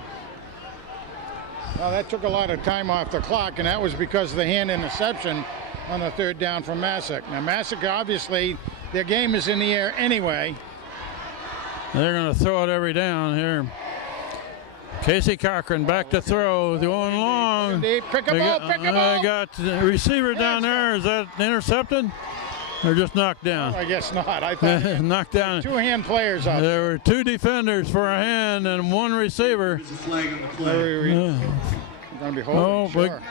Well, that took a lot of time off the clock, and that was because of the hand interception on the 3rd down from Masuk. Now, Masuk, obviously, their game is in the air anyway. They're going to throw it every down here. Casey Cochran back to throw, going long. Pick a ball, pick a ball. I got the receiver down there. Is that intercepted? Or just knocked down? I guess not. I thought Knocked down. 2-hand players out there. There were 2 defenders for a hand and 1 receiver. There's a flag on the play. Going to be holding, sure.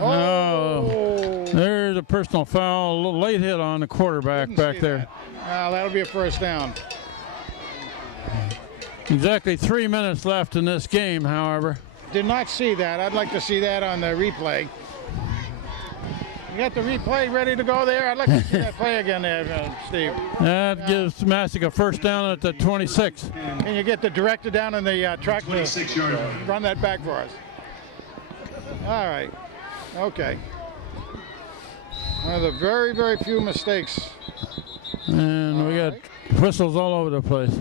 Oh, there's a personal foul, a little late hit on the quarterback back there. That'll be a first down. Exactly 3 minutes left in this game, however. Did not see that. I'd like to see that on the replay. You got the replay ready to go there? I'd like to see that play again there, Steve. That gives Masuk a first down at the 26. Can you get the director down in the truck to 26-yard line. run that back for us? All right. Okay. One of the very, very few mistakes. And we got whistles all over the place.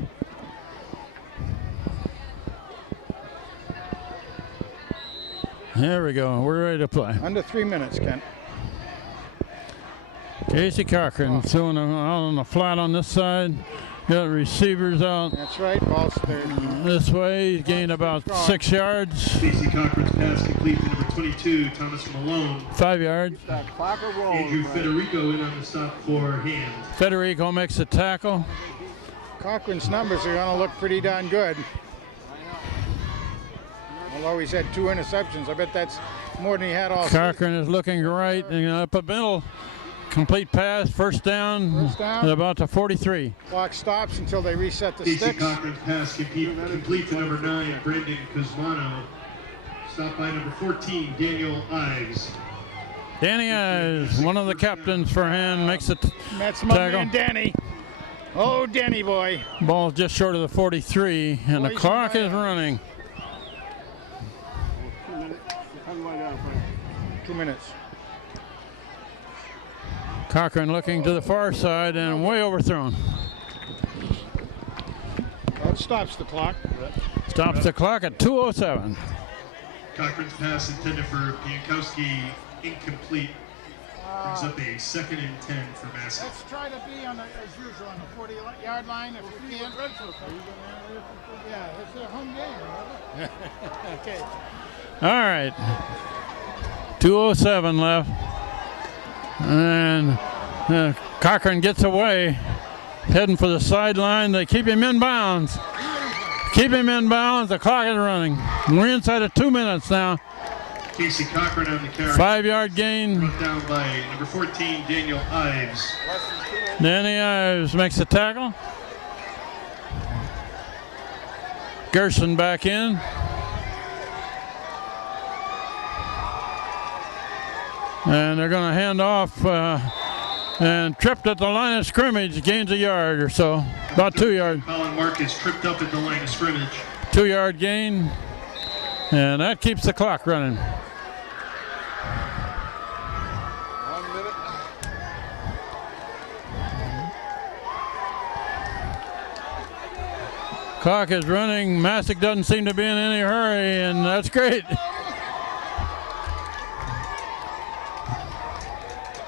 There we go. We're ready to play. Under 3 minutes, Kent. Casey Cochran throwing out on the flat on this side. Got receivers out That's right. Ball's there. this way. He's gained about 6 yards. Casey Cochran's pass complete to number 22, Thomas Malone. 5 yards. That clock will roll. Andrew Federico in on the stop for hand. Federico makes the tackle. Cochran's numbers are going to look pretty darn good. Although he's had 2 interceptions, I bet that's more than he had all season. Cochran is looking right, and up a middle. Complete pass, first down, at about the 43. Clock stops until they reset the Casey sticks. Cochran's pass complete to number 9, Brendan Cusmano. Stopped by number 14, Daniel Ives. Danny Ives, one of the captains for hand, makes it That's my tackle. man Danny. Oh, Danny boy. Ball just short of the 43, and the Boys clock and is man. running. 2 minutes. Come right down, Frank. 2 minutes. Cochran looking to the far side and way overthrown. That stops the clock. Stops the clock at 2:07. Cochran's pass intended for Piankowski, incomplete. Brings up a 2nd and 10 for Masuk. Let's try to be on as usual on the 40-yard line if we can. Yeah, it's a home game. Okay. All right. 2:07 left. And Cochran gets away, heading for the sideline. They keep him in bounds. Keep him in bounds. The clock is running. We're inside of 2 minutes now. Casey Cochran on the carry. 5-yard gain. Brought down by number 14, Daniel Ives. Danny Ives makes the tackle. Gerson back in. And they're going to hand off and tripped at the line of scrimmage, gains a yard or so, about 2 yards. Colin Marcus tripped up at the line of scrimmage. 2-yard gain, and that keeps the clock running. 1 minute. Clock is running. Masuk doesn't seem to be in any hurry, and that's great.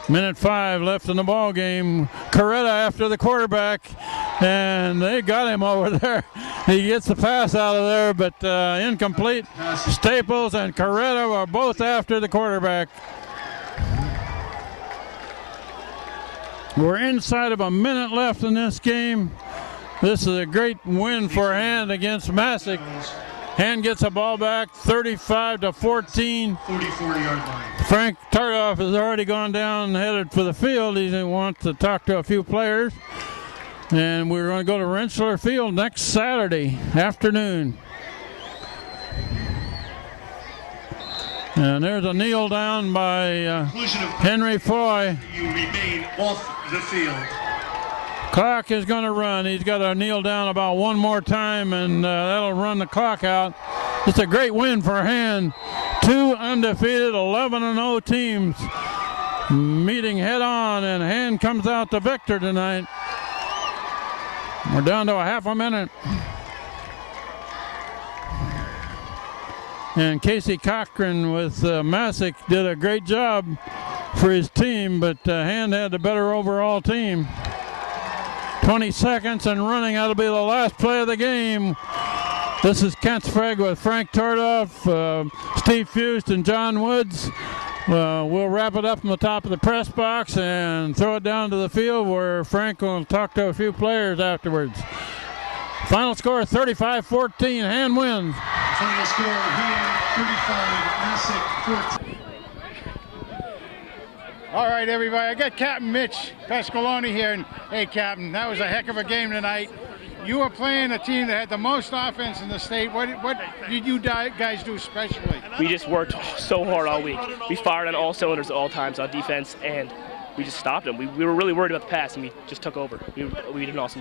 Minute 5 left in the ball game. Coretta after the quarterback, and they got him over there. He gets the pass out of there, but incomplete. Staples and Coretta are both after the quarterback. We're inside of a minute left in this game. This is a great win for Hand against Masuk. Hand gets a ball back, 35-14. 44-yard line. Frank Tardoff has already gone down and headed for the field. He wants to talk to a few players. And we're going to go to Rensselaer Field next Saturday afternoon. And there's a kneel down by Conclusion of Henry Foy. you remain off the field. Clock is going to run. He's got to kneel down about one more time, and that'll run the clock out. It's a great win for Hand. 2 undefeated, 11-0 teams meeting head on, and Hand comes out the victor tonight. We're down to a half a minute. And Casey Cochran with Masuk did a great job for his team, but Hand had the better overall team. 20 seconds and running. That'll be the last play of the game. This is Kent Sprague with Frank Tardoff, Steve Fust, and John Woods. We'll wrap it up from the top of the press box and throw it down to the field where Frank will talk to a few players afterwards. Final score 35-14. Hand wins. Final score, Hand 35, Masuk 14. All right, everybody. I got Captain Mitch Pasqualoni here. And hey, Captain, that was a heck of a game tonight. You were playing a team that had the most offense in the state. What did you guys do specially? We just worked so hard all week. We fired on all cylinders at all times on defense, and we just stopped them. We were really worried about the pass, and we just took over. We did an awesome